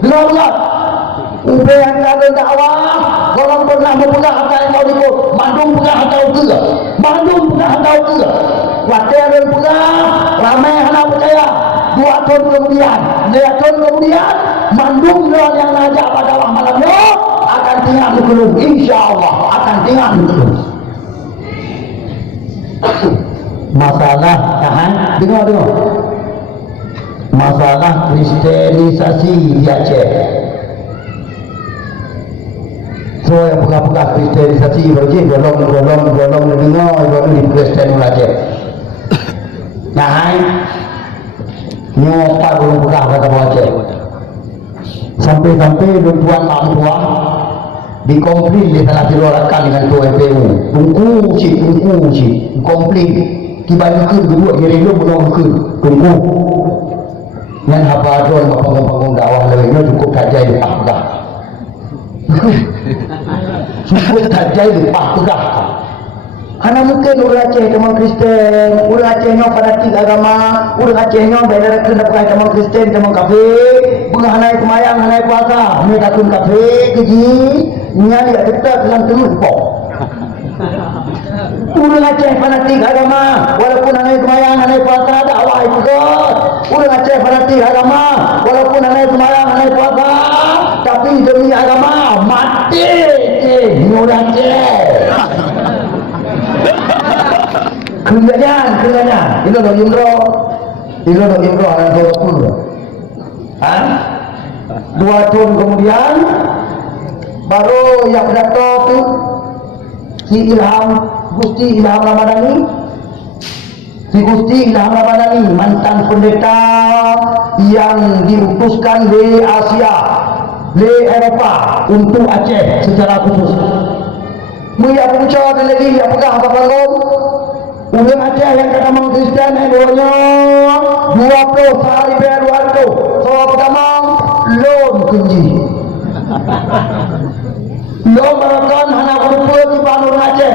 Dengar tak? Ubah yang talun dakwah, orang pernah mempegang apa yang kau ikut. Bandung pegang atau tidak? Bandung pegang atau tidak? Waktu yang pegang, ramai anak percaya. 2 tahun kemudian, 2 tahun kemudian, Bandung yang ngajak pada malam lo akan tinggal di Kelung. InsyaAllah akan tinggal di Kelung. Masalah, dengar. Masalah kristenisasi di Aceh. So yang pegang-pegang kristenisasi berjih golong dengar golong di Kristen Aceh. Nyata belum pegang kata Aceh. Sampai tuan Lampuah dikomplain di salah diluarkan dengan tuan PU. Tunggu si komplain kibali ke dua jadi lu belum ke tunggu. Yang apa tuan panggung dakwah lainnya cukup saja di Pakah. Cukup saja di Pakah. Karena mungkin orang Aceh teman Kristen, orang Acehnya fanatik agama, orang Acehnya beda kena pakai teman Kristen, teman kafir, hanai kemayang, hanai puasa, mereka pun kafir, keji, nyari kita dalam telur pok. Orang Aceh fanatik agama, walaupun hanai kemayang, hanai puasa, dakwah juga. Orang Aceh fanatik agama, walaupun hanai kemayang, hanai puasa, tapi demi agama mati. Orang Aceh. Kemudian itu dong Imro anak 20 2 tahun kemudian baru yang datang tu si Gusti Ilham Ramadhani mantan pendeta yang diutuskan di Asia di Eropa untuk Aceh secara khusus. Mulia punca dan lagi yang pegang apa panggung Ulang Aceh yang kata mang Kristen yang dulunya 20 sehari bayar 200. So pertama lom kunci. Lom berakan hana berupa di Bandung Aceh.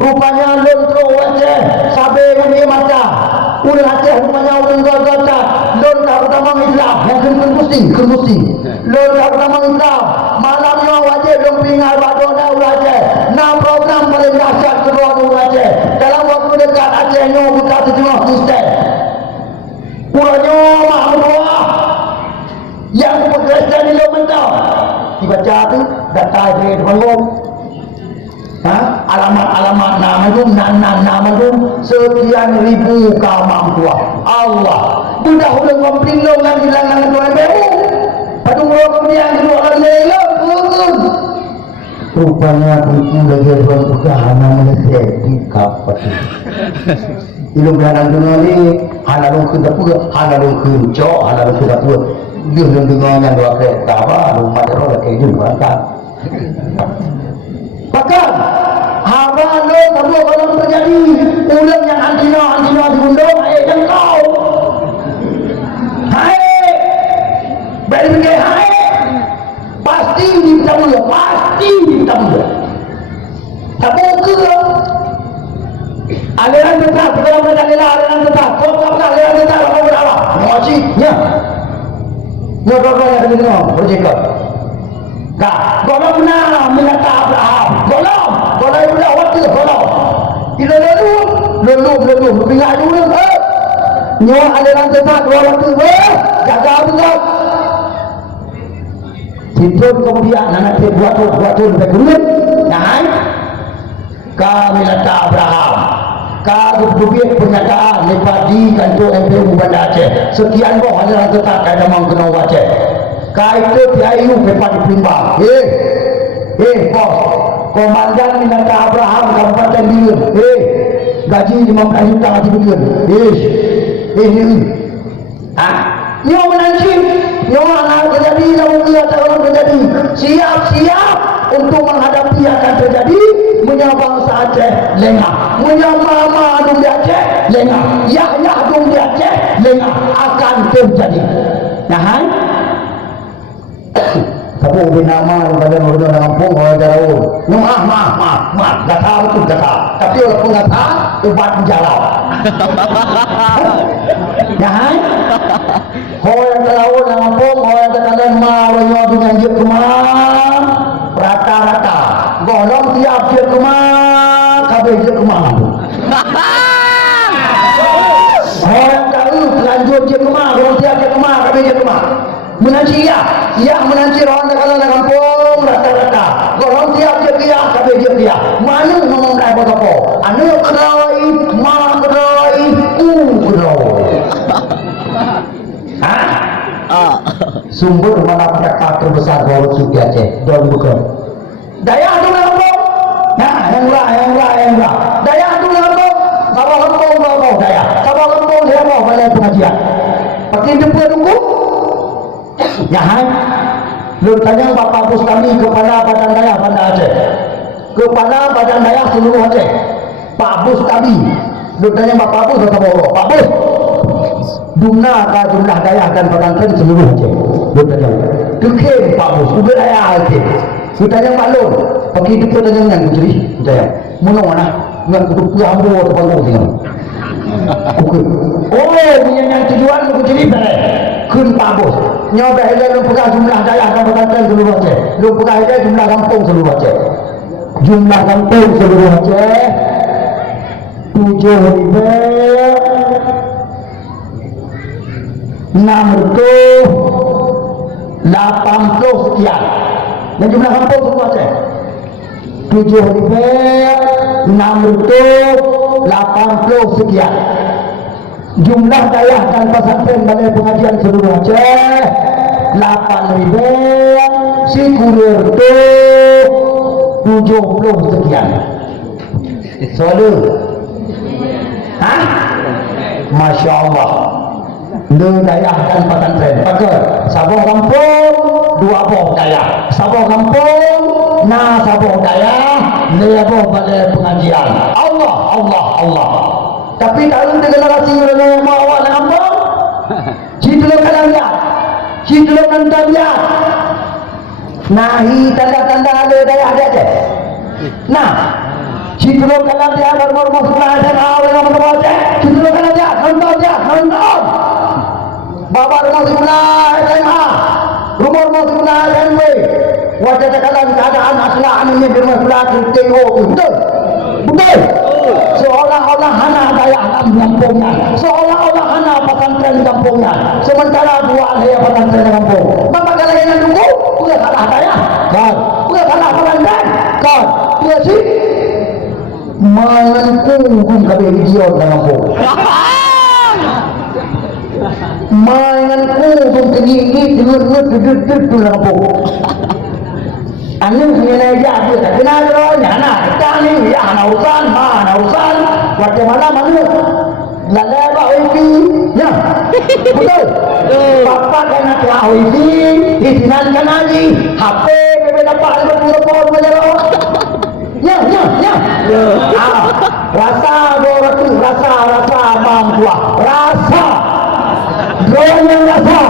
Rupanya lom terus Aceh sampai kami mata. Ulang Aceh rupanya ulang gata. Lom tak pertama Islam yang kena kusti. Lom tak pertama Islam. Malamnya wajib lom pingal badona ulang Aceh. 6 program paling dahsyat kedua ulang Aceh. Dalam waktu dekat Acehnya buka sejumlah Kristen. Uranya Mahmudullah yang Kristen ini mentau. Dibaca tu data di depan gom. Alamat nama itu sekian ribu kemampuan Allah. Sudah ulang komplain lo kan hilang tuan PU. Padung lo kemudian kedua orang lelok turun. Rupanya buku lagi tuan buka hana Malaysia di kapas. Ilmu beranang dunia ni hana dong ke dapur, hana dong ke cok, hana dong ke dapur. Dia dong dengar yang dua kereta apa, rumah teror lagi je berangkat. Bahkan haba lo kedua orang terjadi ulang yang antina digundung, yang kau. Hai, berbagai pasti ditamul. Tapi ke aliran tetap, kita aliran tetap. Kau aliran tetap apa berapa? Wajibnya. Berapa yang dengar? Berjika. Golong benar minta Abraham. Golong sudah waktu golong. Kita lalu pingat dulu. Nyawa aliran tetap dua waktu. Jaga betul. Tidur kemudian anak dia buat lebih kurun. Nah, kami letak Abraham. Kau berbiak pernyataan lepas di kantor MPU Bandar Aceh. Sekian boh adalah tetap ada mang kena Aceh. Kau itu PIU lepas di Pelimbang. Bos, komandan minta Abraham Kabupaten Biren. Gaji 15 juta gaji bulan. Ni. Nyo menancing, nyo anak terjadi, lalu dia tak terjadi. Siap untuk menghadapi akan terjadi. Punya bangsa Aceh lengah, punya mama adung di Aceh lengah, Yahya adung di Aceh lengah akan terjadi. Nah, hai. Tapi nama pada orang kampung orang jauh. Maaf, dah tahu tu dah tahu. Tapi walaupun dah tahu, ubat menjalau. Nah, hai. Orang jauh orang kampung orang terkadang mau dengan dia kemana? Rata-rata golong tiap dia kemana? Kabeh dia kemana? Orang tahu lanjut dia kemana? Golong tiap dia kemana? Kabeh dia kemana? Menanci ya menanci orang terkadang dalam kampung rata-rata golong tiap dia kia, kabeh dia kia. Mana ngomong dah apa-apa? Anu kerai, ma kerai, kerai. Sumber malapetaka terbesar baru suki Aceh dan bukan daya tu lampau. Nah, yang lah daya tu lampau. Sabah kampung bawa daya, sabah kampung dia bawa balai pengajian pakai depan tunggu. Ya hai, lu tanya Bapak Bustami, Kepala Badan Daya Bandar Aceh, Kepala Badan Daya seluruh Aceh, Pak Bustami. Lu tanya Bapak Bus atau Bapak Pak Bus, jumlah daya dan pesantren seluruh Aceh. Lu tanya kekeh Pak Bus, udah daya Aceh. Lu tanya Pak Lun, pergi depan dengan jadi daya mana dengan kudu ambo atau bangau dengan punya yang tujuan lu jadi berai kun Pak Bus nyoba ada lu pegang jumlah daya dan pesantren seluruh Aceh, lu pegang ada jumlah kampung seluruh Aceh, jumlah kampung seluruh Aceh 7.680 sekian. Dan jumlah kampung seluruh Aceh 7.680 sekian. Jumlah daya dan pesantren balai pengajian seluruh Aceh 8.000 Sikulir 70 sekian. Soalnya Masya Allah. Le daya dan pesantren pakai Sabah kampung 2 boh daya, Sabah kampung Sabah daya, le boh balai pengajian. Allah. Tapi kalau di generasi yang mau awak nak apa? Cidulok kalang dia, cidulok nonton dia. Nahi tanda-tanda ada daya dia je. Nah, cidulok kalang dia bermurmur sebelah dan awal nama aja. Cidulok kalang dia, nonton. Bapa rumah sebelah dan rumah sebelah dan wajah tekanan keadaan aslaan ini di rumah sebelah tengok betul. Seolah-olah hana daya kampungnya, seolah-olah hana pesantren kampungnya, sementara dua daya pesantren kampung. Maka kalau yang tunggu, udah salah daya, kan? Udah salah pesantren, kan? Dia sih menanggung kabeh idiot dalam kampung. Menanggung tinggi dengan dalam kampung. Anu punya aja dia tak kenal orang anak kita ni ya anak urusan Guatemala mana lalai pak wifi ya betul papa kena tua wifi isinan kan lagi HP bebe dapat lepas menjaro ya rasa doratu rasa bang tua rasa yang rasa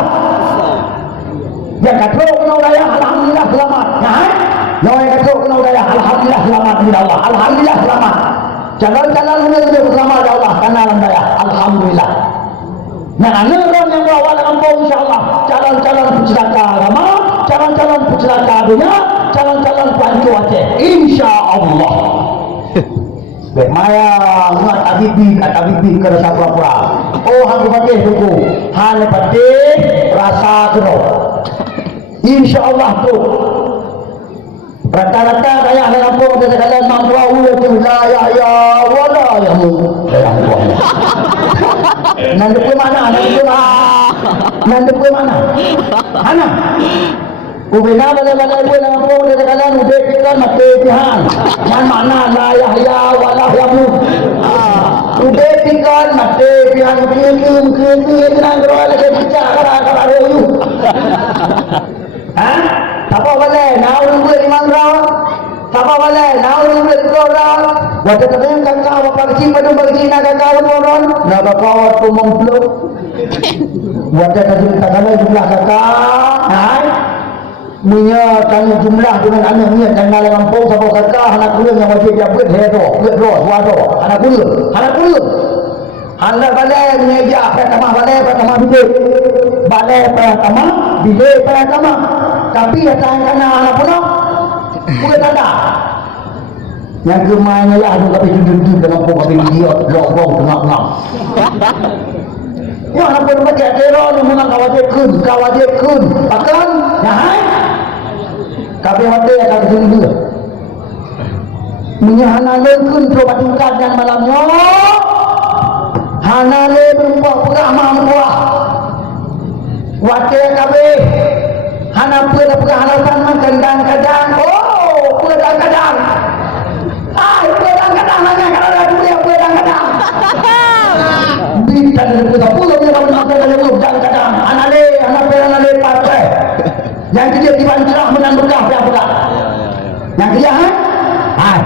yang kata kena daya alhamdulillah selamat yang kata kena daya alhamdulillah selamat min Allah, alhamdulillah selamat. Jalan-jalan menuju selamat ya Allah karena daya alhamdulillah. Nah, orang yang bawa kampung insyaallah jalan-jalan pencelaka agama, jalan-jalan pencelaka dunia, jalan-jalan bantu Aceh insyaallah. Baik maya mat abibi ke rasa pura-pura. Oh, aku patih buku. Han patih rasa kero. InsyaAllah tu rata-rata saya ada kampung ada kalian mampu tu la ya wala ya mu saya buat nanti ke mana nanti ke mana mana ubena bala-bala ibu dalam kampung ada kalian udah kita mati Tuhan yang mana la ya wala ya mu udah kita mati Tuhan mungkin jangan kalau lagi bicara kalau you ha siapa boleh nak urus boleh di mana siapa boleh nak urus boleh di orang wajah terang kakak apa kecil pada bagi nak kakak orang nak kakak tu memblok wajah terang kakak jumlah kakak hai punya tanya jumlah dengan anak punya tanya dalam kampung siapa kakak anak kuliah yang wajib dia buat hedo suado anak kuliah anak balai mengeja pertama balai pertama bilik balai pertama bilik pertama tapi ya tangan anak pun boleh tanda yang kemana lah tu tapi judul dalam pokok tapi dia lorong tengah-tengah ya anak pun macam teror ni memang kawajib kun bahkan ya hai kabeh wate akan judul menyahana lekun coba tingkat dan malamnya hanale berubah pegah mampuah wate kabeh hana pegah halasan makan kadang oh kadang kadang hanya kalau ada dunia kadang bintang dari pulau dia baru makan dari kadang hanale partai yang dia dibancerah menang berkah yang dia hai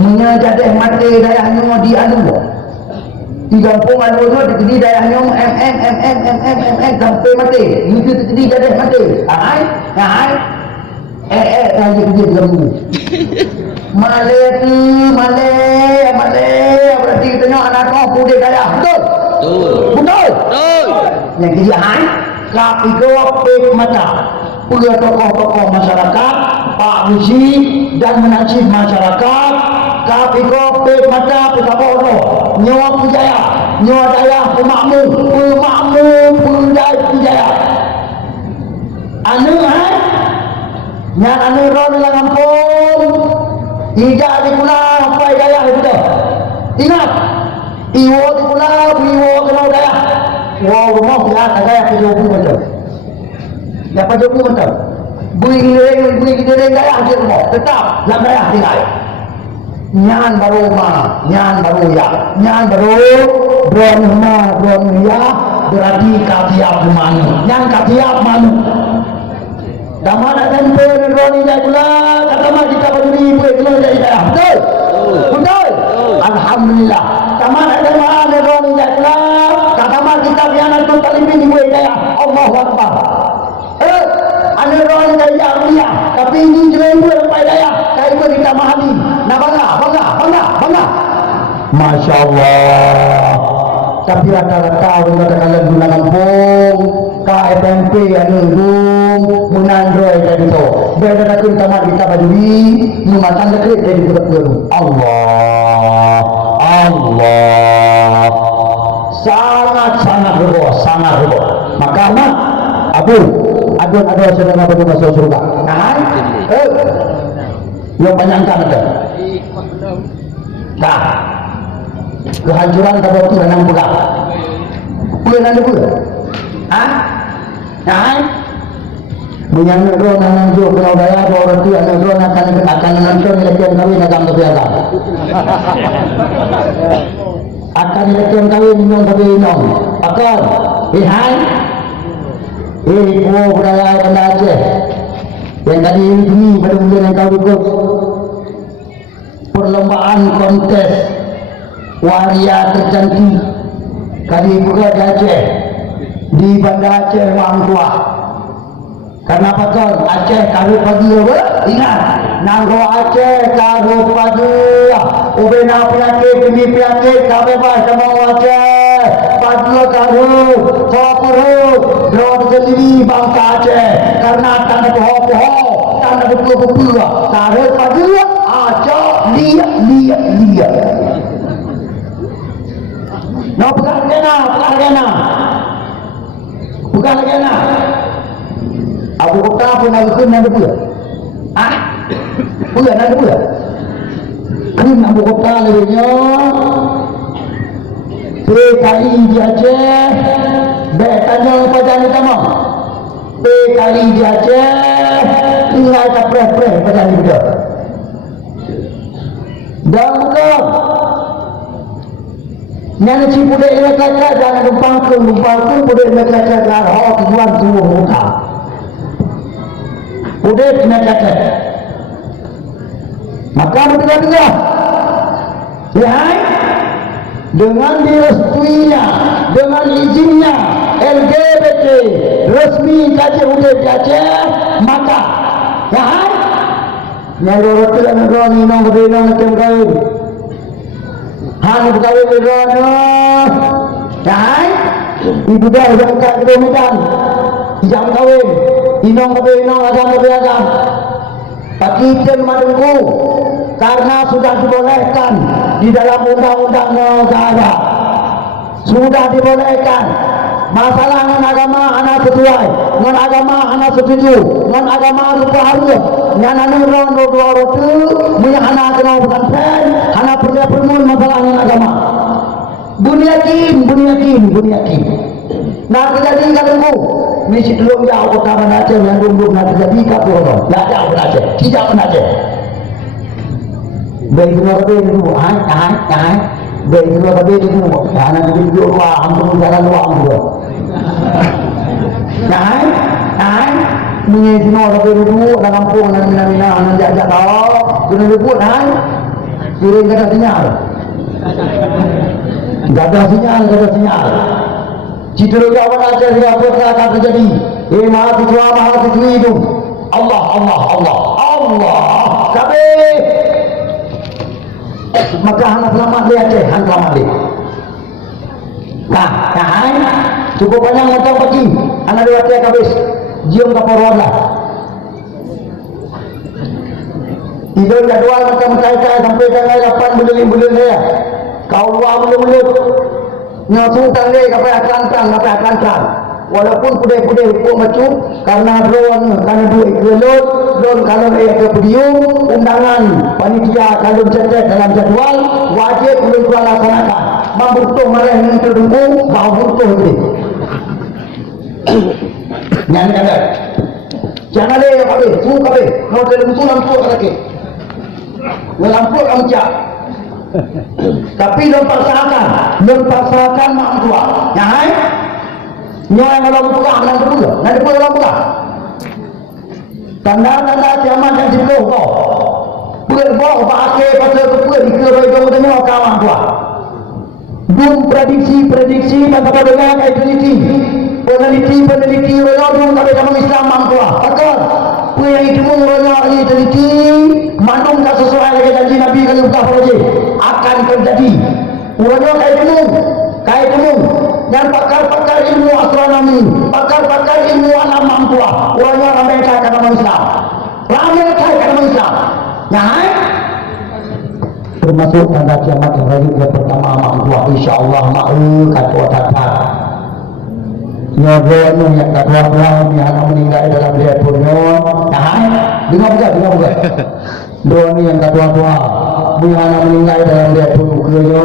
menjadi mati dayahnya di anu di kampung anu di dayahnya sampai mati itu di dayah mati hai lagi dia lembu male berarti tengok anak kau pudek dayah betul yang dia hai kapi pek mata pula tokoh-tokoh masyarakat Pak Musi dan menajib masyarakat kapi pek mata pekaboro nyawa pujaya nyawa daya pemakmur pujaya anu hai yang anu ron dalam kampung ijak di pulau apa daya itu ingat iwo di pulau iwo kena daya wow rumah dia daya ke jauh macam dapat jauh macam bui gede daya hasil rumah tetap dalam daya tinggal nyan baru drone ya berarti katiap manu nyan katiap manu Dama nak tempel drone ni pula kata mak kita berdiri buat kena jadi daya betul alhamdulillah dama nak drone ni pula kata mak kita biar tu talibin buat daya Allahu akbar ada drone daya dia tapi ini jual buat daya kai buat kita mahami nak bangga Masya Allah tapi rata-rata orang kalian guna kampung KFMP yang nunggung menandroi dari itu biar nakun tamat kita berdiri mematang dekat dari betul Allah sangat berboh maka mak adun ada saudara pada masuk surga yang banyakkan ada dah kehancuran tabur tu enam bulan menyangka drone anak jo kalau daya orang tu anak drone akan nonton elektron kawin agam kebiasa akan elektron kawin minum tapi minum akan hai ibu budaya Banda Aceh yang tadi ini pada bulan yang kau ikut perlombaan kontes waria tercantik kali buka di Aceh di Banda Aceh Wang Tua karena apa kan Aceh karut pagi apa ingat nanggo Aceh karut pagi ubena penyakit kabebas sama Aceh pagi karut kopurut drone sendiri bangsa Aceh karena tanda poho tanda betul karut pagi Aceh lihat no bukan lagi na Abu Bakar pun nak kena ada pula. Pula ada pula. Kena Abu Bakar lainnya. PKI di Aceh. Baik tanya pada ni sama. PKI di Aceh. Tinggal tak preh-preh pada ni juga. Dan bukan. Nyana si budek yang kata jangan lupakan budek yang kata kalau tujuan semua muka. Budek yang kata. Maka betul-betul. Ya, dengan direstuinya, dengan izinnya LGBT resmi kaji budek di Aceh, maka ya, nyari orang orang ini orang berinang macam kau. Hanya berkali berdoa, dah. Ibu dah berangkat ke Medan, jam kahwin, inong agam agam. Pakiten menunggu karena sudah dibolehkan di dalam undang-undang negara, sudah dibolehkan. Masalah dengan agama anak sesuai, dengan agama anak setuju, dengan agama lupa harus. Yang anak orang dua rotu, punya anak kena pesantren, anak percaya permun masalah dengan agama. Buni yakin. Nak terjadi kalau mesti belum jauh kota mana Aceh yang belum nak terjadi kat Purwono. Tak jauh Aceh, tidak pernah Aceh. Baik dua dulu, Baik dua dulu. Anak dulu luar, hampir jalan luar dulu. Mengenai orang dulu dalam kampung mina anak jajak tahu, kena luput kirim gada sinyal. Gada sinyal. Citra kawan Aceh apa akan terjadi? Mahasiswa itu. Allah. Kabeh. Maka anak selamat dia Aceh, anak selamat dia. Cukup banyak macam pagi. Anak dia Aceh habis. Jium ke Purwono. Tidur jadual macam kaya sampai tanggal 8 bulan saya. Kau luar mulut. Nyosung tanggai sampai akan. Walaupun pudai hukum macam karena drone, karena duit kelot, drone kalau ia ke podium, undangan panitia kalau cetek dalam jadual wajib untuk laksanakan. Mambutuh marah yang terdunggu, bau butuh ini. Jangan leh kabeh, semua kabeh. Mau dalam lampu lagi. Lampu amca. Tapi mempaksakan mak tua. Yang nyoy malam buka, nanti buka. Tanda kiamat yang dipuluh kau. Berbawa pakai pasal berbuat di kelai itu dengan kawan tua. Belum prediksi maka dengan peneliti orang tak ada Islam mampu. Betul. Punya itu orang teliti mandung tak sesuai dengan janji Nabi kalau buka saja akan terjadi. Orang kayak dulu dan pakar ilmu astronomi, pakar ilmu alam mampu. Orang ramai kaya agama Islam. Termasuk tanda kiamat yang lain yang pertama mampu. InsyaAllah kata tatat. Nyogono yang kedua yang anak meninggal dalam dia punya. Dengar bukan. Doni yang kedua yang anak meninggal dalam dia punya.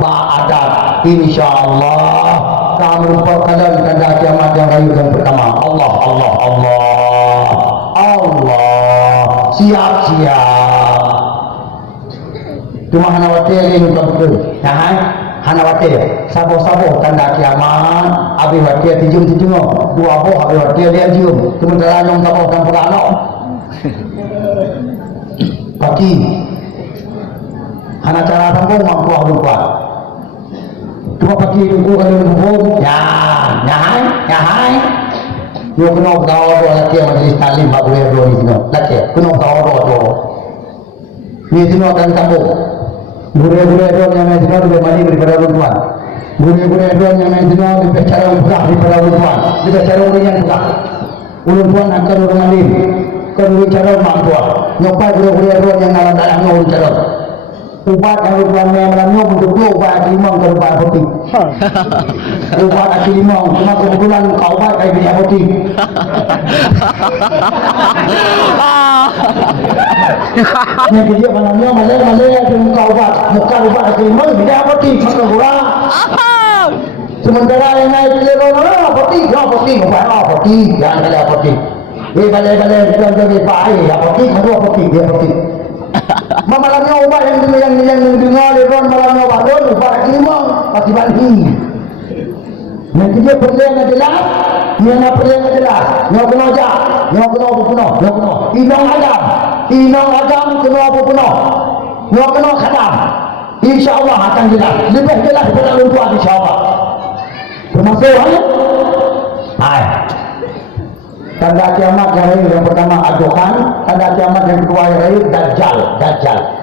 Ba'adat. InsyaAllah kamu merupakan tanda kiamat yang lain yang pertama. Allah. Siap. Cuma hanawatir ini betul. Hanawatir. Sabo tanda kiamat. Abi watir tijung. Dua boh abi watir dia jium. Sementara nyong sabo dan perano. Pagi. Hana cara sambung mampu lupa. Cuma pagi itu kalau lupa. Ya. Yo kena tahu lagi majlis taklim Pak Buya dua ni semua. Lagi kena tahu. Ni semua akan sambung. Guru-guru yang main semua lebih maju daripada orang tua. Guru-guru yang main semua lebih cara buka daripada orang tua. Lebih cara orang yang buka. Orang tua nak kan orang lain. Kan cara mak tua. Nyopai guru-guru yang ngalah dalam orang cara. ubat yang tuan memerannya untuk ubat limang ke ubat putih. Ubat kaki limang, cuma kebetulan kau ubat kayak gini putih. Yang dia malamnya malah tu muka ubat kaki limang dia putih, maka kurang. Sementara yang naik dia putih, putih, jangan ada putih. Balai kita jadi baik, putih, kedua putih, dia putih. Malamnya ubat yang dengar leron malamnya ubat kaki limang pasti balik. Yang dia perlu yang jelas, yang perlu yang jelas, yang kena jak, yang kena apa kena, yang kena. Inang agam kena apa kena, yang kena khadam. InsyaAllah akan jelas, lebih jelas daripada lupa insyaAllah. Termasuk hai. Tanda kiamat yang pertama aduhan, tanda kiamat yang kedua yang dajjal.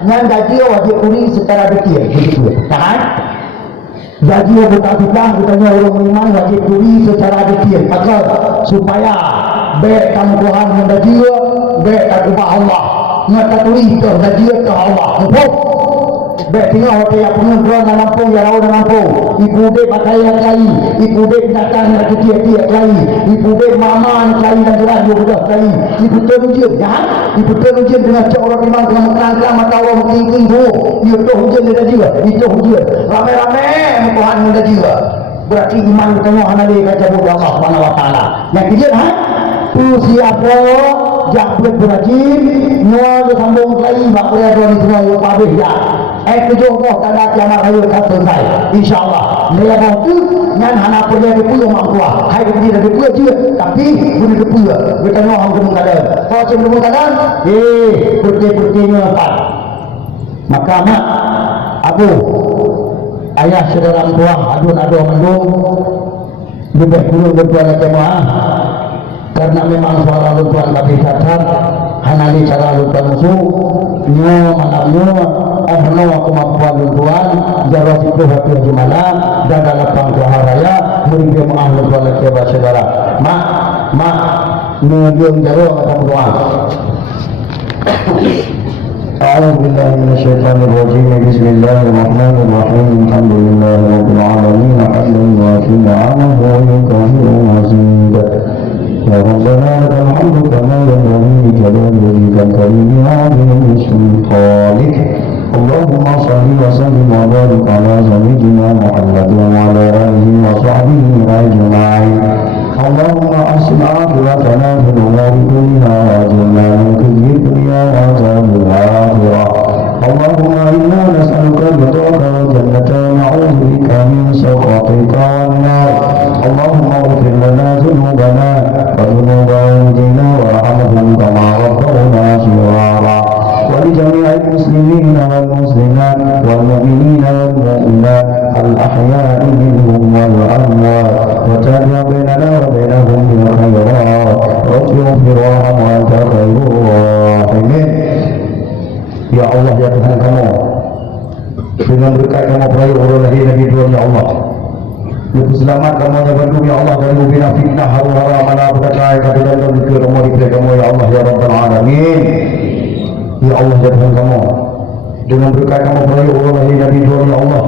Yang dajjal wajib kuning secara detail, begitu. Tahan. Jadi kita katanya orang beriman wajib kuri secara detail agar supaya baik kamu Tuhan mendajiwa baik tak ubah Allah ngata kuri itu dajiwa ke Allah mumpuk baik tinggal waktu yang pengumpul dan lampu yang rawat dan lampu ibu dek pakaian kali ibu dek datang dan ketiak-tiak kali ibu dek mama kali dan jelas dia betul kali ibu terujian kan ibu terujian dengan cak orang beriman dengan kerang-kerang mata Allah mengking-king itu hujan dia dajiwa itu hujan rame-rame Tuhan muda jiwa berarti iman tengok hanali kaca budak Allah Subhanahu wa taala yang kedua tu siapa yang berajin semua sambung lagi bak boleh ada di semua pabrik ya tujuh tanda kiamat hari akan selesai insyaallah dia tu ngan hana perlu dia mampu hai dia dia je tapi guna dia kita tengok hang kemungkadan kalau cuma kemungkadan putih-putihnya tak maka mak aku ayah saudara tuang adun mendung lebih dulu bertuan jemaah karena memang suara lutuan tapi cacat hanali cara lutuan musuh nyo malamnya ahno aku mampuan lutuan jaro situ hati haji malam dan dalam pangkuah raya meribia maaf lutuan jemaah saudara mak nujung jaro akan tuang أعوذ بالله من الشيطان الرجيم بسم الله الرحمن الرحيم الحمد لله رب العالمين حمدا يوافي نعمه ويكافئ مزيدا يا ربنا لك الحمد كما ينبغي لجلال وجهك الكريم وعظيم سلطانك اللهم صل وسلم وبارك على سيدنا محمد وعلى آله وصحبه أجمعين اللهم أحسن عاقبتنا في الأمور كلها وأجرنا من خزي الدنيا وعذاب الآخرة اللهم إنا نسألك رضاك والجنة ونعوذ بك من سخطك والنار اللهم اغفر لنا ذنوبنا وذنوب والدينا وارحمهم كما ربونا صغارا ولجميع المسلمين والمسلمات والمؤمنين والمؤمنات الأحياء منهم والأموات وتابع بيننا وبينهم بالخيرات واغفر وارحم وأنت خير الراحمين. Ya Allah ya Tuhan kamu, dengan berkat kamu peraih orang lahir Nabi Tuhan ya Allah, Lupa selamat kamu yang berdua ya Allah dari mubina fitnah haru-hara mana berkacai kata dan dikir kamu dikir kamu ya Allah ya Rabbal Alamin. Ya Allah ya Tuhan kamu, dengan berkat kamu peraih orang lahir Nabi Tuhan ya Allah,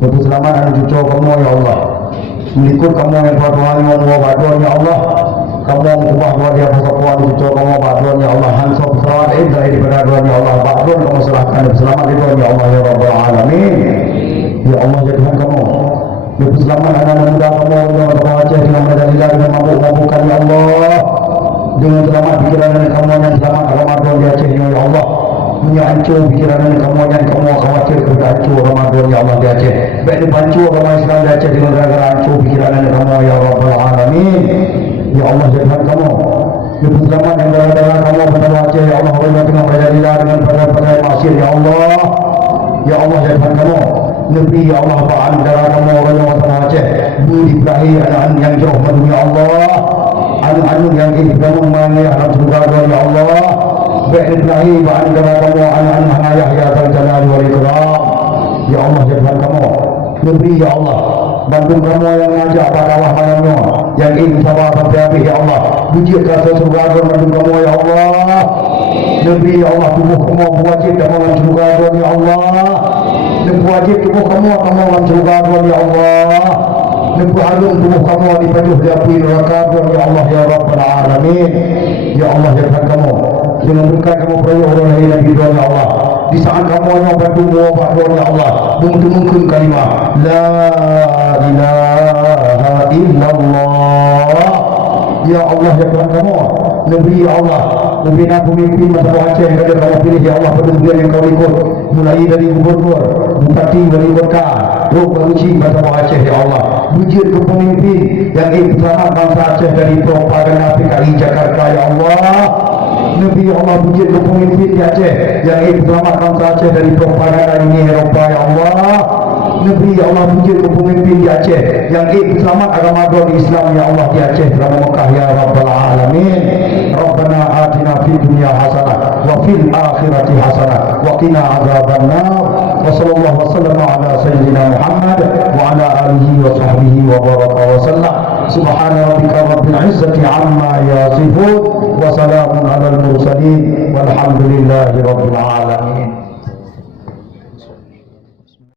Lupa selamat dan cucu kamu ya Allah, melikut kamu yang berdoa yang berdoa ya Allah, kamu mengubah doa dia persatuan cucu kamu berdoa ya Allah, hansah pesawat indah daripada doa ya Allah, berdoa kamu serahkan dan selamat di doa ya Allah ya Rabbal Alamin. Ya Allah ya Tuhan kamu, Lupa selamat anak muda kamu dengan berbahagia dengan medalilah dengan mabuk-mabukan ya Allah, dengan selamat pikiran kamu yang selamat Ramadan di Aceh ya Allah, punya hancur pikiran kamu yang kamu khawatir kepada hancur Ramadan ya Allah di Aceh, baik dipancur agama Islam di Aceh dengan gara-gara hancur pikiran kamu ya Rabbal Alamin. Ya Allah ya Tuhan kamu, Lupa selamat yang darah-darah kamu pada Aceh ya Allah, dengan medalilah dengan pada masyir ya Allah. Ya Allah ya Tuhan kamu, negeri ya Allah ba'an darah kamu orang yang watang Aceh, budi berahi anak-anak yang jauh madu ya Allah, anak-anak yang kamu mengenai alam surga ya Allah, baik berahi ba'an darah kamu anak-anak ayah ya Al-Jalal wal Ikram. Ya Allah ya Tuhan kamu, negeri ya Allah, bantu kamu yang ngajak pada Allah malamnya, yang ingin sabar sampai habis ya Allah, puji kata surga bantu kamu ya Allah. Nabi ya Allah tubuh kamu wajib dan malam surga ya Allah. Nabi wajib tubuh kamu malam surga ya Allah. Nabi harum tubuh kamu di pajuh di api neraka ya Allah ya Rabbal Alamin. Ya Allah ya Tuhan kamu, dengan berkat kamu perayaan lahir Nabi ya Allah. Di saat kamu hanya berdoa ya Allah, mungkin kalimah la ilaha illallah. Ya Allah ya Tuhan kamu, Nabi ya Allah, membina pemimpin masa Aceh yang ada kamu pilih ya Allah pada dunia yang kau ikut, mulai dari gubernur, bupati, wali kota, Ruk Baruci masa Aceh ya Allah, wujud kepemimpin yang bersama bangsa Aceh dari propaganda PKI Jakarta ya Allah. Nabi ya Allah, wujud kepemimpin di Aceh yang bersama bangsa Aceh dari propaganda Uni Eropa ya Allah. Nabi ya Allah, wujud kepemimpin di Aceh yang bersama agama Islam ya Allah di Aceh dalam Mekah ya Rabbal Alamin. Rabbana atina fid dunya hasanah wa fil akhirati hasanah wa qina adzabannar. Wa sallallahu wa sallama ala sayyidina Muhammad wa ala alihi wa sahbihi wa baraka wa sallam. Subhana rabbika rabbil izzati amma yasifun wa salamun alal mursalin walhamdulillahi rabbil alamin.